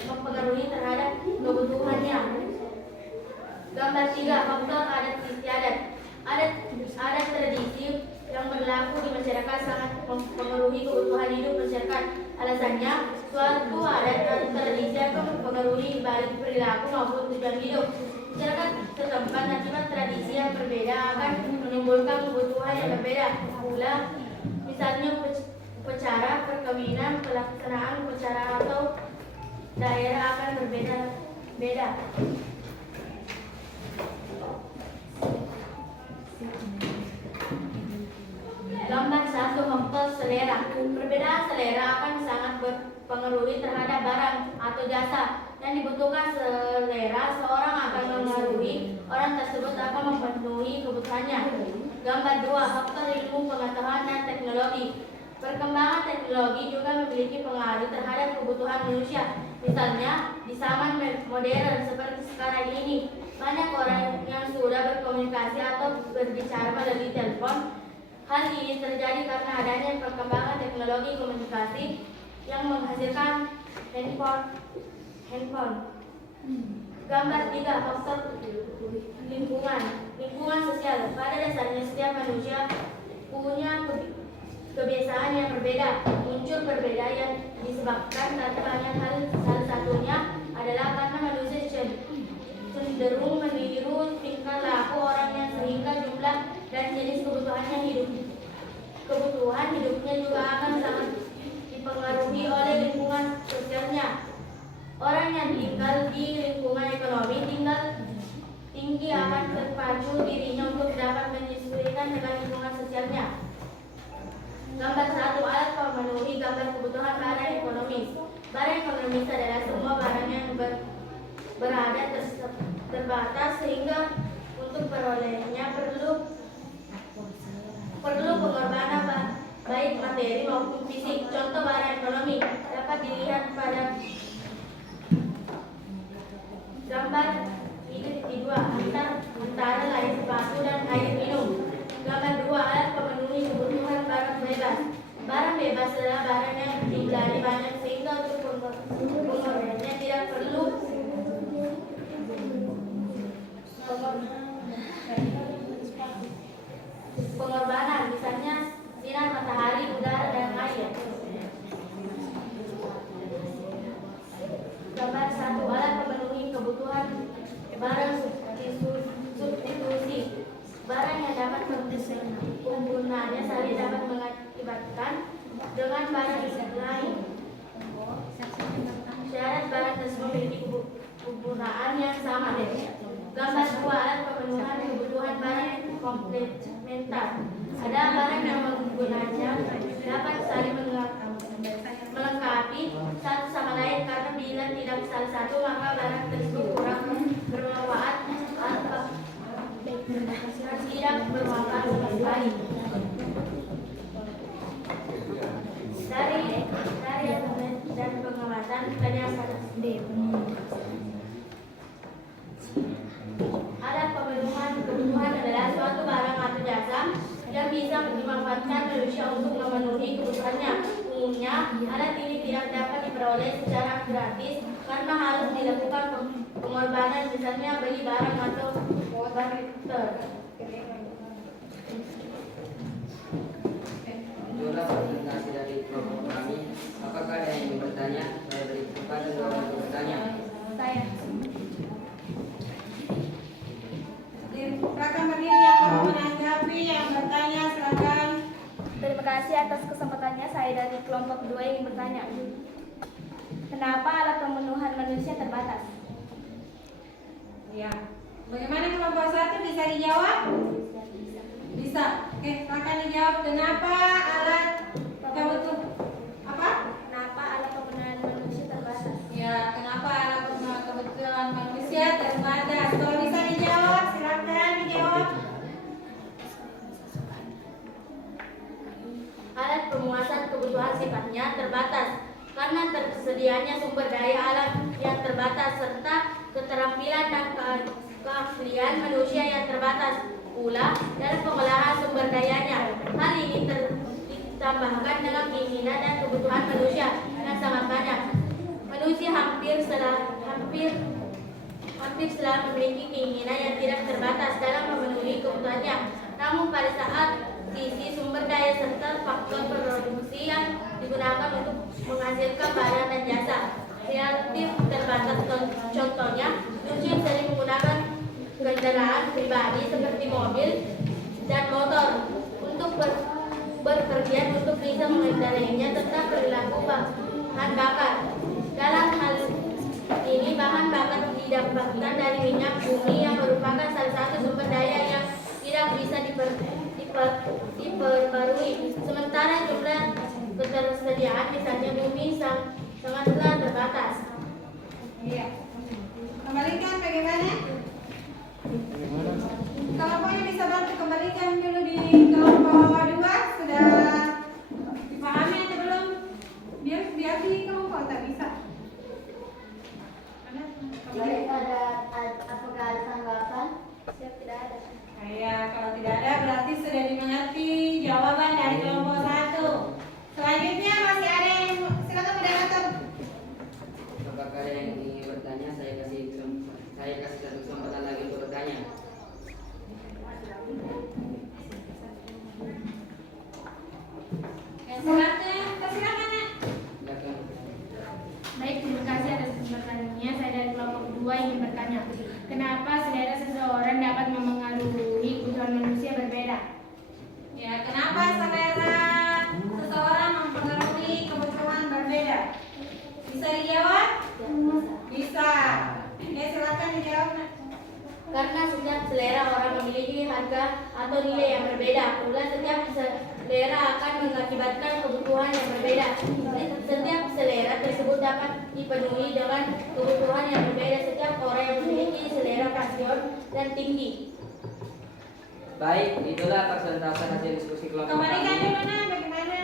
mempengaruhi terhadap kebutuhannya. Gambar 3. Faktor adat istiadat. Adat tradisi yang berlaku di masyarakat sangat mempengaruhi kebutuhan hidup masyarakat. Alasannya, suatu adat atau tradisi akan mempengaruhi baik perilaku maupun tujuan hidup masyarakat setempat. Akibat tradisi yang berbeda akan menimbulkan kebutuhan yang berbeda pula. Misalnya upacara perkawinan, pelaksanaan upacara atau daerah akan berbeda-beda. Gambar 1. Faktor selera. Perbedaan selera akan sangat berpengaruhi terhadap barang atau jasa yang dibutuhkan. Selera seorang akan mengaruhi orang tersebut akan memenuhi kebutuhannya. Gambar 2. Faktor ilmu pengetahuan dan teknologi. Perkembangan teknologi juga memiliki pengaruh terhadap kebutuhan manusia. Misalnya, di zaman modern seperti sekarang ini, banyak orang yang sudah berkomunikasi atau berbicara melalui telepon. Hal ini terjadi karena adanya perkembangan teknologi komunikasi yang menghasilkan handphone. Gambar 3. Faktor lingkungan. Lingkungan sosial. Pada dasarnya setiap manusia punya kebiasaan yang berbeda. Muncul perbedaan yang disebabkan karena banyak hal. Salah satunya adalah karena manusia cenderung meniru tingkah laku orangnya, sehingga jumlah dan jenis kebutuhan hidupnya juga akan sangat dipengaruhi oleh lingkungan sosialnya. Orang yang tinggal di lingkungan ekonomi tinggi akan terpacu dirinya untuk dapat menyesuaikan dengan lingkungan sosialnya. Gambar 1. Alat memenuhi gambar kebutuhan barang ekonomis. Barang ekonomis adalah semua barang yang berada terbatas sehingga untuk perolehnya perlu pengorbanan baik materi maupun fisik. Contoh barang ekonomi dapat dilihat pada Gambar 3.2 antara lain sepatu dan air minum. Gambar 2 alat pemenuhi kebutuhan barang bebas. Barang bebas adalah barang yang jumlahnya banyak sehingga untuk pengorbanannya tidak perlu pengorbanan, misalnya sinar matahari, udara, dan air. Gambar 1 alat pemenuhi kebutuhan barang substitusi. Barang yang dapat penggunaannya saling dapat mengakibatkan dengan barang lain. Syarat barang tersebut memiliki kegunaan yang sama. Gambar 2 alat pemenuhan kebutuhan barang komplementer. Ada barang yang menggunakannya dapat saling melengkapi satu sama lain, karena bila tidak salah satu maka barang tersebut kurang bermanfaat atau tidak bermanfaat sama sekali. Dari dan pengamatan alat pemenuhan kebutuhan adalah suatu barang atau jasa yang bisa dimanfaatkan manusia untuk memenuhi kebutuhannya. Umumnya, alat ini tidak dapat diperoleh secara gratis karena harus dilakukan pengorbanan, misalnya beli barang atau barter. Itulah presentasi dari kelompok kami. Apakah ada yang ingin bertanya? Saya beri kesempatan untuk orang yang bertanya. Saya. Silakan berdiri yang mau menanggapi, yang bertanya silakan. Terima kasih atas kesempatannya. Saya dari kelompok 2 ingin bertanya. Kenapa alat pemenuhan manusia terbatas? Ya. Bagaimana kelompok 1 bisa dijawab? Bisa. Oke, silakan dijawab. Kenapa alat kebutuhan apa? Kenapa alat pemenuhan manusia terbatas? Ya, kenapa alat pemenuhan kebutuhan manusia terbatas? Kalau bisa dijawab, silakan dijawab. Alat pemuasan kebutuhan sifatnya terbatas karena tersedianya sumber daya alam yang terbatas serta keterampilan dan keahlian manusia yang terbatas pula dalam pengolahan sumber dayanya. Hal ini ditambahkan dengan keinginan dan kebutuhan manusia yang sangat banyak. Manusia hampir selalu memiliki keinginan yang tidak terbatas dalam memenuhi kebutuhannya. Namun pada saat sisi sumber daya serta faktor produksi yang digunakan untuk menghasilkan barang dan jasa relatif terbatas. Contohnya, manusia sering menggunakan kendaraan pribadi seperti mobil dan motor untuk berpergian. Untuk bisa mengendarainya tetap berlaku bahan bakar. Dalam hal ini bahan bakar didapatkan dari minyak bumi yang merupakan salah satu sumber daya yang tidak bisa diperbarui. Sementara jumlah ketersediaan misalnya bumi sangatlah terbatas. Iya. Kembalikan bagaimana? Kelompoknya bisa bantu kembalikan dulu di kelompok 2. Sudah dipahami atau belum? Biar di kelompok tak bisa. Apakah ada tanggapan? Siap, tidak ada. Ya, kalau tidak ada berarti sudah dimengerti jawaban dari kelompok 1. Selanjutnya masih ada yang silakan moderator. Apakah ada yang ingin bertanya? Saya kasih satu kesempatan lagi untuk bertanya. Silakan. Silakan. Baik, terima kasih atas kesempatannya. Saya dari kelompok 2 ingin bertanya. Kenapa selera seseorang dapat memengaruhi kebutuhan manusia berbeda? Ya, kenapa selera seseorang mempengaruhi kebutuhan berbeda? Bisa dijawab? Bisa. Ya, silakan dijawab. Karena setiap selera orang memiliki harga atau nilai yang berbeda. Pula setiap selera akan mengakibatkan kebutuhan yang berbeda. Setiap selera tersebut dapat dipenuhi dengan kebutuhan yang berbeda. Setiap orang yang memiliki selera passion dan tinggi. Baik, itulah persentase hasil diskusi kelompok Kembalikan kami. dulu nah, bagaimana?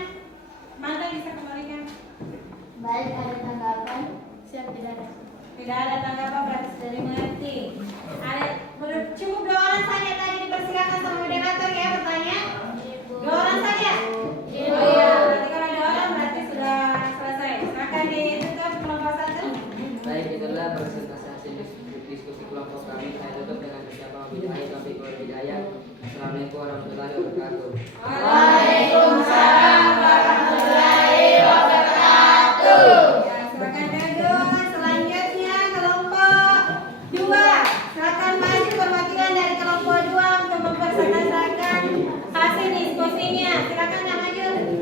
Mana bisa kembalikan? Baik, ada tanggapan? Siap, tidak ada. Tidak ada tanggapan berarti sudah dimengerti. kelompok kami saya tutup dengan ucapan wabillahi taufiq wal hidayah. Assalamualaikum warahmatullahi wabarakatuh. Waalaikumsalam warahmatullahi wabarakatuh. Ya, silakan duduk. Selanjutnya kelompok 2. Silakan maju perwakilan dari kelompok 2 untuk mempresentasikan hasil diskusinya. Silakan yang maju.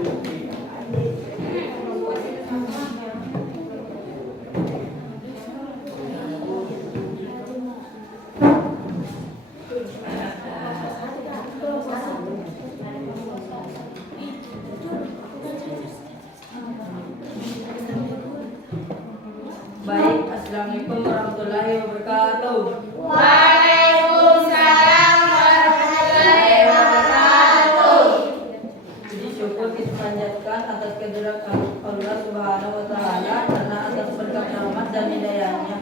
Baik, assalamualaikum warahmatullahi wabarakatuh. Waalaikumsalam warahmatullahi wabarakatuh. Puji syukur kita panjatkan atas kehadirat Allah Subhanahu wa Ta'ala karena atas berkat rahmat dan hidayahnya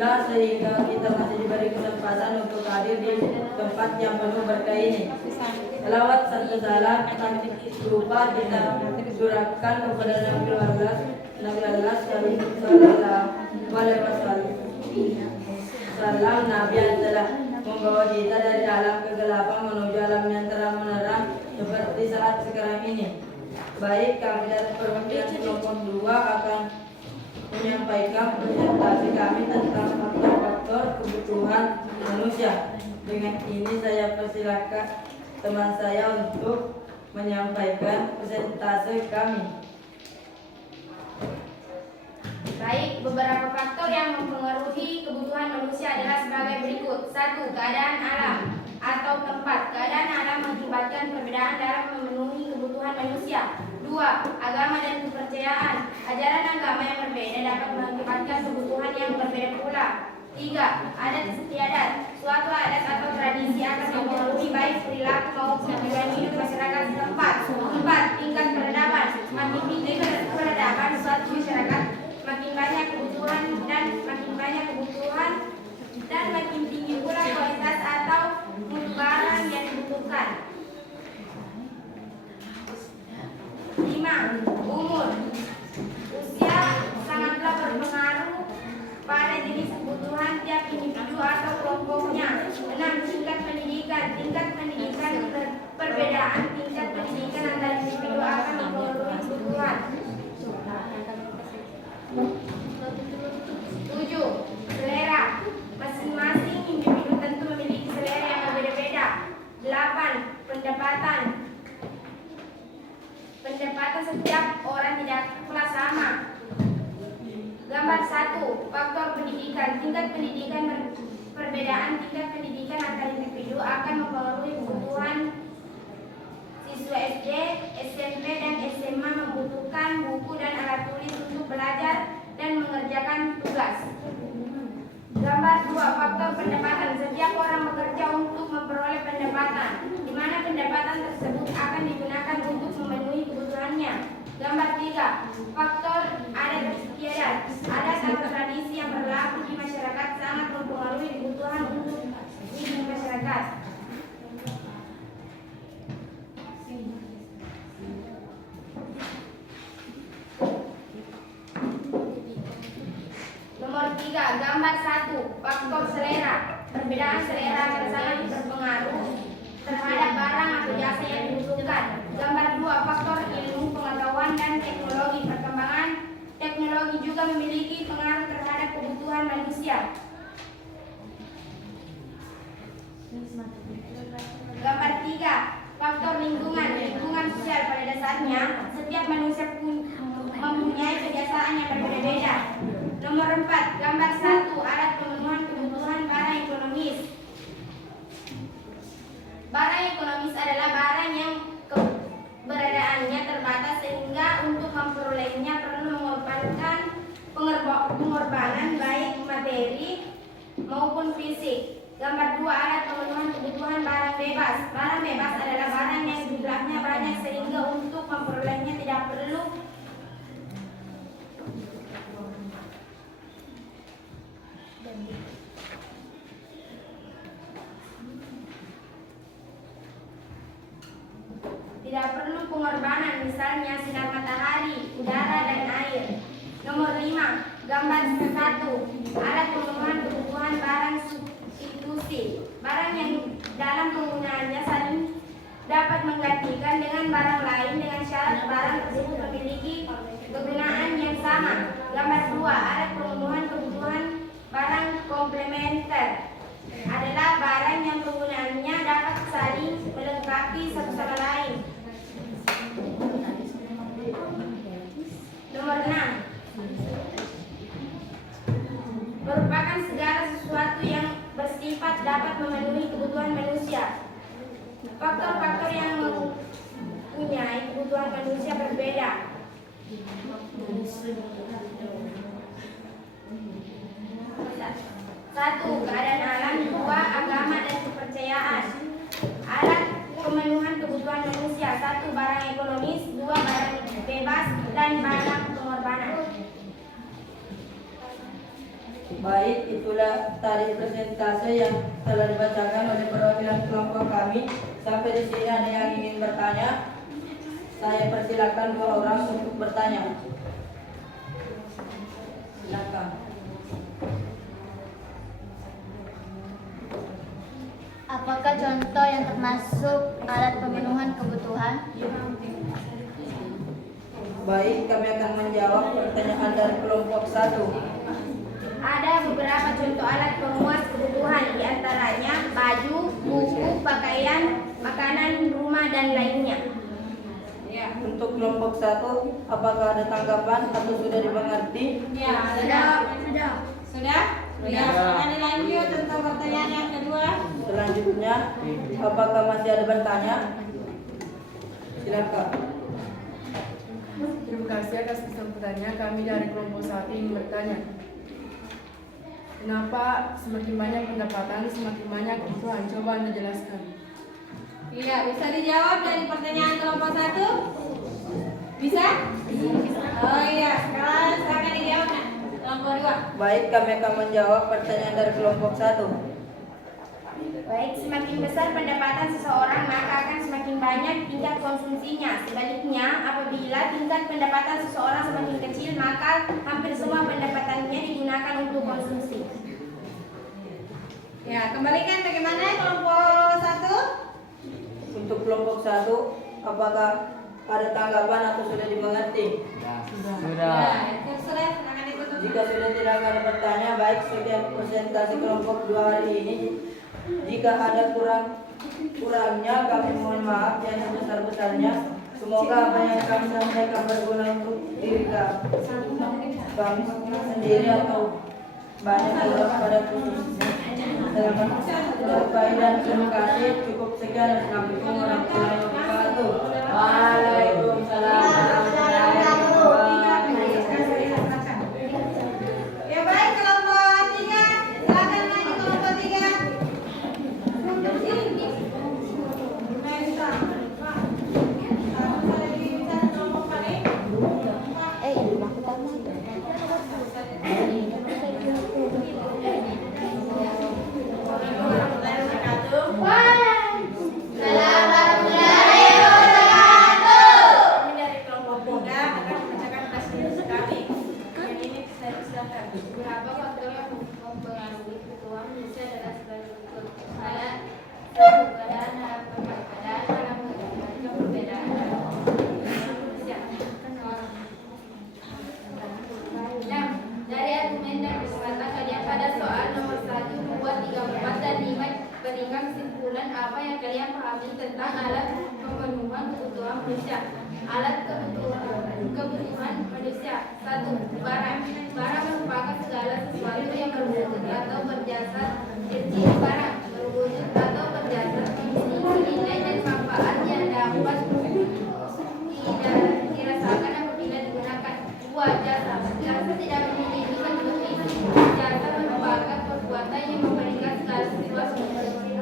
lah sehingga kita masih diberi kesempatan untuk hadir di tempat yang penuh berkah ini. Selawat serta salam kami lupa kita curahkan kepada Nabi Allah Sallallahu Alaihi Wasallam. Salam Nabi yang telah membawa kita dari alam kegelapan menuju alam yang terang menerang seperti saat sekarang ini. Baik, kami dari perwakilan kelompok 2 akan menyampaikan presentasi kami tentang faktor-faktor kebutuhan manusia. Dengan ini saya persilakan teman saya untuk menyampaikan presentasi kami. Baik, beberapa faktor yang mempengaruhi kebutuhan manusia adalah sebagai berikut. 1. Keadaan alam atau tempat. Keadaan alam mengakibatkan perbedaan dalam memenuhi kebutuhan manusia. 2. Agama dan kepercayaan. Ajaran agama yang berbeda dapat mengakibatkan kebutuhan yang berbeda pula. 3. Adat istiadat. Suatu adat atau tradisi akan mempengaruhi baik perilaku maupun tujuan hidup masyarakat setempat. 4. Tingkat peradaban. Makin tinggi peradaban suatu masyarakat, makin banyak kebutuhan dan makin tinggi pula kualitas atau mutu barang yang dibutuhkan. 5. Umur. Usia sangatlah berpengaruh pada jenis kebutuhan tiap individu atau kelompoknya. 6. Tingkat pendidikan. Perbedaan tingkat pendidikan antara individu akan mempengaruhi kebutuhan. 7. Selera. Masing-masing individu tentu memiliki selera yang berbeda-beda. 8. Pendapatan setiap orang tidaklah sama. Gambar 1. Faktor pendidikan. Perbedaan tingkat pendidikan antar individu akan mempengaruhi kebutuhan. Siswa SD, SMP, dan SMA membutuhkan buku dan alat tulis untuk belajar dan mengerjakan tugas. Gambar 2. Faktor pendapatan. Setiap orang bekerja untuk memperoleh pendapatan, di mana pendapatan tersebut akan digunakan untuk memenuhi kebutuhannya. Gambar 3. Faktor adat istiadat. Adat atau tradisi yang berlaku di masyarakat sangat mempengaruhi kebutuhan untuk hidup masyarakat. Nomor 3. Gambar 1. Faktor selera. Perbedaan selera sangat berpengaruh terhadap barang atau jasa yang dibutuhkan. Gambar 2. Faktor ilmu, pengetahuan, dan teknologi. Perkembangan teknologi juga memiliki pengaruh terhadap kebutuhan manusia. Gambar 3. Faktor lingkungan. Lingkungan sosial. Pada dasarnya, setiap manusia mempunyai kebiasaan yang berbeda-beda. Nomor 4. Gambar 1. Alat pemenuhan kebutuhan barang ekonomis. Barang ekonomis adalah barang yang keberadaannya terbatas sehingga untuk memperolehnya perlu mengorbankan pengorbanan baik materi maupun fisik. Gambar 2. Alat pemenuhan kebutuhan barang bebas. Barang bebas adalah barang yang jumlahnya banyak sehingga untuk memperolehnya tidak perlu pengorbanan, misalnya sinar matahari, udara, dan air. Nomor 5. Gambar 1. Alat pemenuhan kebutuhan barang menggantikan dengan barang lain dengan syarat barang tersebut memiliki kegunaan yang sama. Gambar 2, alat pemenuhan kebutuhan barang komplementer adalah barang yang penggunaannya dapat saling melengkapi satu sama lain. Nomor 6, merupakan segala sesuatu yang bersifat dapat memenuhi kebutuhan manusia. Faktor-faktor yang mempunyai kebutuhan manusia berbeda. 1. Keadaan alam. 2. Agama dan kepercayaan. Alat pemenuhan kebutuhan manusia. 1. Barang ekonomis. 2. Barang bebas dan barang pengorbanan. Baik, itulah tadi presentase yang telah dibacakan oleh perwakilan kelompok kami. Sampai di sini ada yang ingin bertanya? Saya persilakan 2 orang untuk bertanya. Silakan. Apakah contoh yang termasuk alat pemenuhan kebutuhan? Baik, kami akan menjawab pertanyaan dari kelompok 1. Ada beberapa contoh alat pemuas kebutuhan, diantaranya baju, buku, pakaian, makanan, rumah, dan lainnya. Ya. Untuk kelompok 1, apakah ada tanggapan atau sudah dimengerti? Ya, sudah? Ya, silakan dilanjut untuk pertanyaan yang kedua. Selanjutnya, apakah masih ada bertanya? Silakan. Terima kasih atas kesempatannya. Kami dari kelompok 1 ingin bertanya. Kenapa semakin banyak pendapatan, semakin banyak kebutuhan? Coba Anda jelaskan. Iya, bisa dijawab dari pertanyaan kelompok 1? Bisa? Oh iya, sekarang silakan dijawab nah. Kelompok 2. Baik, kami akan menjawab pertanyaan dari kelompok 1. Baik, semakin besar pendapatan seseorang, maka akan semakin banyak tingkat konsumsinya. Sebaliknya, apabila tingkat pendapatan seseorang semakin kecil, maka hampir semua pendapatannya digunakan untuk konsumsi. Ya, kembalikan bagaimana kelompok 1? Untuk kelompok 1, apakah ada tanggapan atau sudah dimengerti? Ya, sudah, silakan ditutup. Jika sudah tidak ada bertanya, baik, sekian presentasi kelompok 2 hari ini. Jika ada kurangnya, kami mohon maaf yang sebesar-besarnya. Semoga apa yang kami sampaikan berguna untuk diri kami sendiri atau banyak orang pada khususnya. Selamat pagi dan terima kasih. Cukup sekian. Assalamualaikum warahmatullahi wabarakatuh. Waalaikumsalam warahmatullahi wabarakatuh. Ya baik, kelompok 3. Silakan maju kelompok 3. Beberapa faktor yang mempengaruhi kebutuhan manusia adalah sebagai berikut. Keadaan alam perbedaan dalam manusia. 6. Dari argumen dan kesempatan kalian pada soal nomor 1, 2, 3, 4, dan 5 berikan kesimpulan apa yang kalian pahami tentang alat pemenuhan kebutuhan manusia. Alat kebutuhan manusia. 1. Barang merupakan segala sesuatu yang berwujud atau berjasa. Jenis barang berwujud atau berjasa memiliki nilai dan manfaat yang dapat tidak dirasakan apabila digunakan. 2. Jasa. Jasa tidak memiliki bentuk fisik. Jasa merupakan perbuatan yang memberikan segala sesuatu.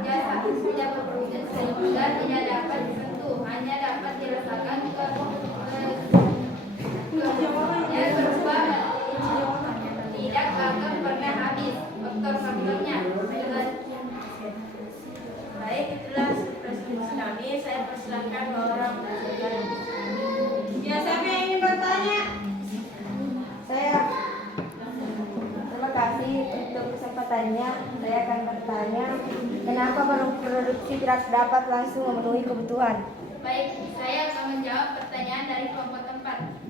Jasa tidak berwujud sehingga tidak dapat disentuh, hanya dapat dirasakan kebutuhannya berupa tidak akan pernah habis. Faktor-faktornya. Baik, itulah presentasi kami. Saya persilakan orang bertanya. Ya, siapa yang ingin bertanya? Saya terima kasih untuk kesempatannya. Saya akan bertanya, kenapa produksi tidak dapat langsung memenuhi kebutuhan? Baik, saya akan menjawab pertanyaan dari kelompok 4.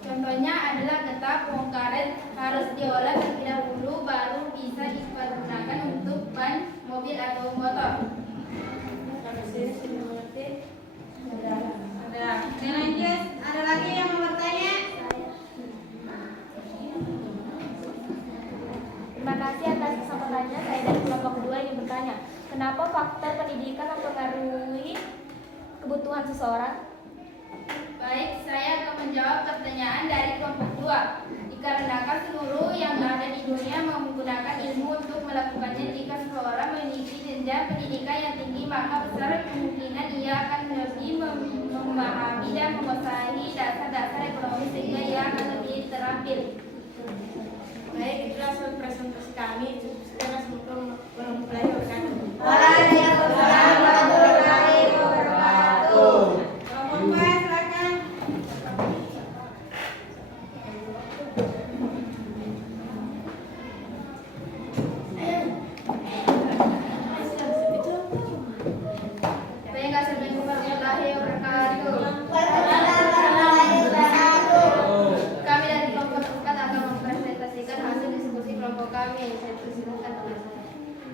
Contohnya adalah getah pohon karet harus diolah terlebih dahulu baru bisa digunakan untuk ban mobil atau motor. Ada lagi yang mau bertanya? Terima kasih atas kesempatannya. Saya dari kelompok kedua ingin bertanya, kenapa faktor pendidikan mempengaruhi kebutuhan seseorang? Baik, saya akan menjawab pertanyaan dari kelompok 2. Dikarenakan seluruh yang ada di dunia menggunakan ilmu untuk melakukannya. Jika seseorang memiliki jenjang pendidikan yang tinggi, maka besar kemungkinan ia akan lebih memahami dan menguasai dasar-dasar ekonomi sehingga ia akan lebih terampil. Baik, itulah presentasi kami. Sekarang semoga memulai berkata. Waalaikumsalam warahmatullahi wabarakatuh. Kelompok 4 silakan. Baik, assalamualaikum warahmatullahi wabarakatuh. Kami dari kelompok 4 akan mempresentasikan hasil diskusi kelompok kami. Saya persilakan kepada saya.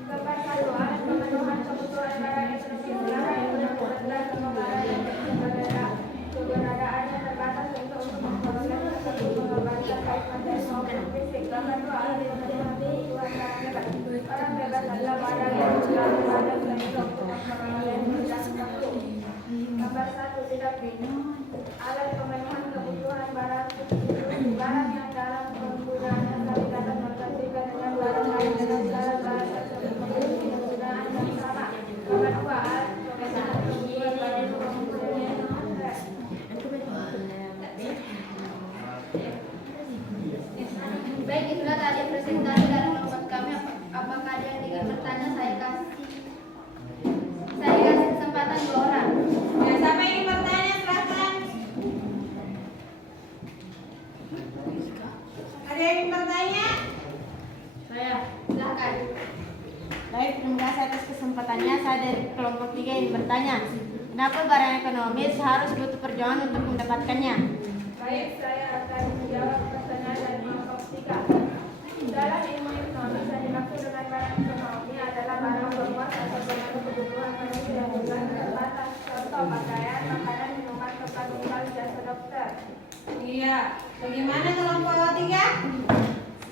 Bapak satu, alat pemenuhan kebutuhan barang ekonomi negara yang benar-benar kembali yang keberadaannya terbatas untuk memperoleh satu pengobatan baik materi maupun fisik. Nomor 2, alat pemenuhan kebutuhan barang bebas. Barang bebas adalah barang yang selalu ada untuk memperoleh kebutuhan tertentu. Nomor 1, tidak alat pemenuhan kebutuhan barang barang yang dalam penggunaannya kami dapat menggantikan dengan barang lain dengan barang tersebut memiliki penggunaan yang sama. Nomor 2, alat pemenuhan kebutuhan barang Baik, itulah tadi presentasi dari kelompok kami. Apakah ada yang ingin bertanya? Saya kasih kesempatan 2 orang. Ya, siapa yang ingin bertanya silakan. Ada yang ingin bertanya? Saya. Silakan. Baik, terima kasih atas kesempatannya. Saya dari kelompok 3 ingin bertanya, kenapa barang ekonomis harus butuh perjuangan untuk mendapatkannya? Baik, saya akan menjawab pertanyaan dari kelompok 3. Dalam ilmu ekonomi, yang dimaksud dengan barang ekonomi adalah barang bermuat atau barang kebutuhan manusia yang bukan terbatas. Contoh pakaian, makanan, minuman, tempat tinggal, jasa dokter. Iya. Bagaimana kelompok 3?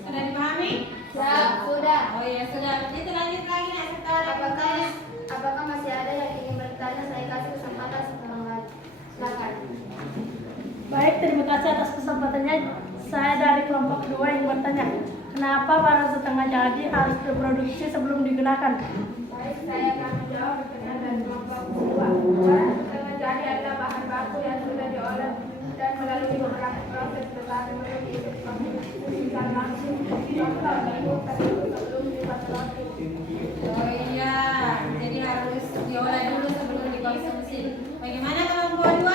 Sudah dipahami? Sudah. Oh iya, sudah. Itu lanjut lagi nih setelah bertanya. Apakah masih ada yang ingin bertanya? Saya kasih kesempatan setengah lagi. Silakan. Baik, terima kasih atas kesempatannya. Saya dari kelompok kedua yang bertanya, kenapa barang setengah jadi harus diproduksi sebelum digunakan? Baik, saya akan menjawab pertanyaan dari kelompok 2. Barang setengah jadi adalah bahan baku yang sudah diolah dan melalui beberapa proses tetapi belum didistribusikan langsung. Contoh, minggu sebelum dibuat roti. Oh iya, jadi harus diolah dulu sebelum dikonsumsi. Bagaimana kelompok 2?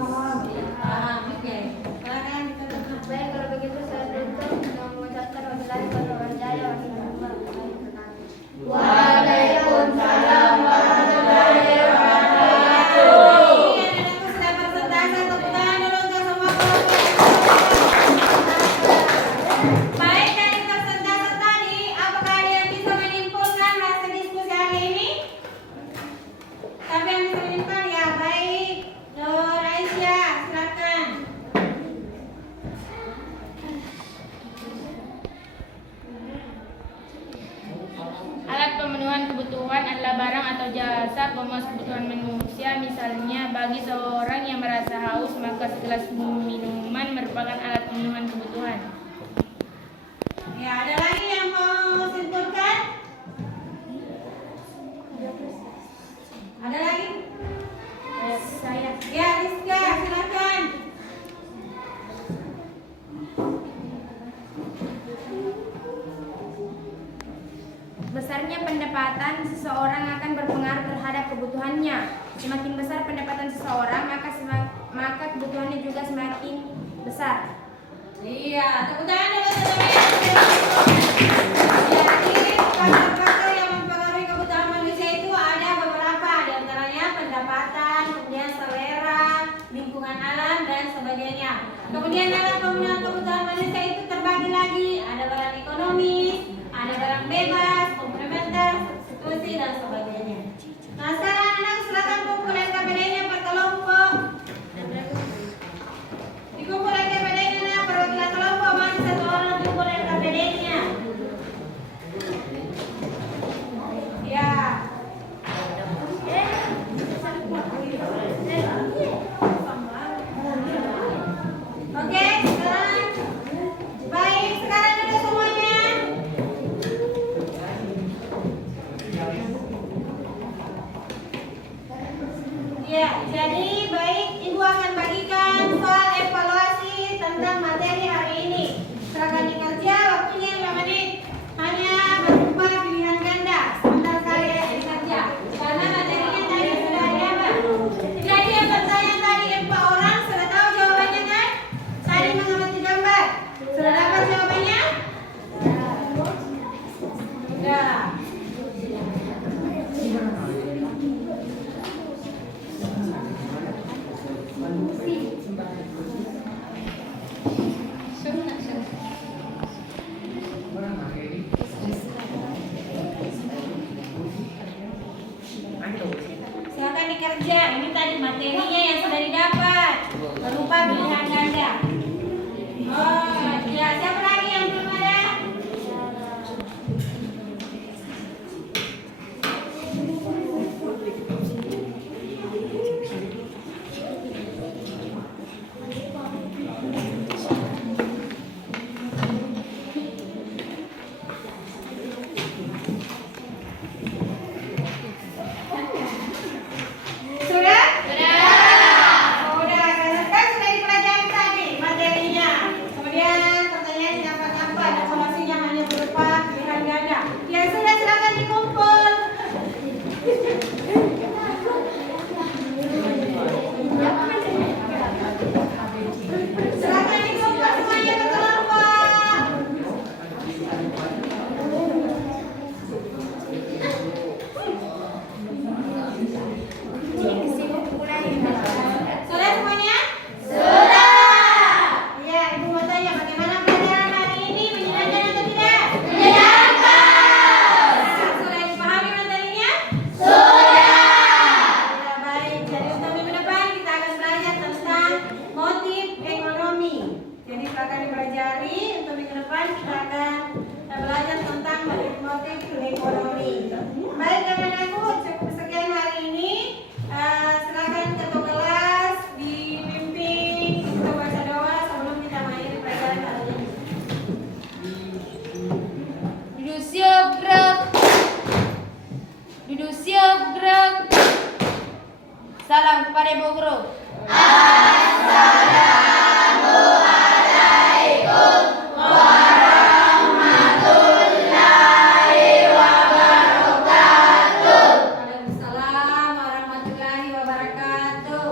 Paham, oke. Silakan diteruskan. Baik, kalau begitu saya tutup dengan mengucapkan wabillahi taufiq wal hidayah. Waalaikumsalam warahmatullahi wabarakatuh. Ini anakku sudah presentasi, tepuk tangan dulu untuk semua kelompok. Baik, dari presentasi tadi, apakah ada yang bisa menyimpulkan hasil diskusi hari ini? Siapa yang bisa menyimpulkan? Ya, baik. Nur Aisyah, silakan. Alat pemenuhan kebutuhan adalah barang atau jasa pemenuh kebutuhan manusia. Misalnya, bagi seorang yang merasa haus, maka segelas minuman merupakan alat pemenuhan kebutuhan. Ya, ada lagi yang mau simpulkan? Ada lagi? Saya. Ya, Rizka, silakan. Besarnya pendapatan seseorang akan berpengaruh terhadap kebutuhannya. Semakin besar pendapatan seseorang, maka kebutuhannya juga semakin besar. Iya, tepuk tangan dulu teman-teman. Ya, jadi faktor-faktor yang mempengaruhi kebutuhan manusia itu ada beberapa kerja. Ini tadi materinya yang sudah didapat. Berupa pilihan ganda. Oh, ya, siapa lagi yang belum ada? Sudah? Sudah, kan sudah dipelajari tadi materinya. Kemudian pertanyaan dapat apa dan solusinya hanya berupa pilihan ganda. Yang sudah silakan dikumpul. Silakan dikumpul semuanya ke kelompok. Sudah semuanya? Iya, Ibu mau tanya bagaimana pelajaran hari ini, menyenangkan atau tidak? Sudah dipahami materinya? Ya, baik. Jadi untuk minggu depan kita akan belajar tentang motif ekonomi. Jadi silakan dipelajari. Untuk minggu depan kita akan belajar tentang motif ekonomi. Baik, anak-anakku, cukup sekian hari ini. Silakan ketua kelas dipimpin untuk baca doa sebelum kita mengakhiri pelajaran hari ini. Duduk siap gerak. Duduk siap gerak. Salam kepada Ibu Guru. Waalaikumsalam warahmatullahi wabarakatuh.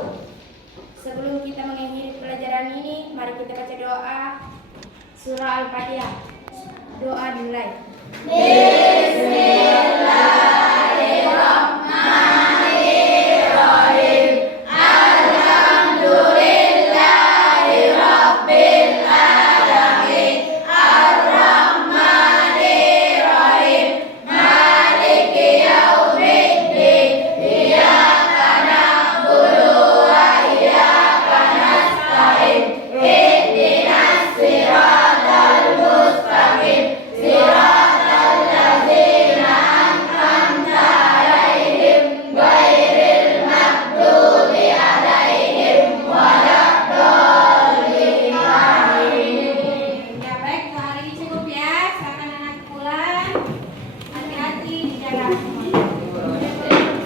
Sebelum kita mengakhiri pelajaran ini, mari kita baca doa surah Al-Fatihah. Doa dimulai.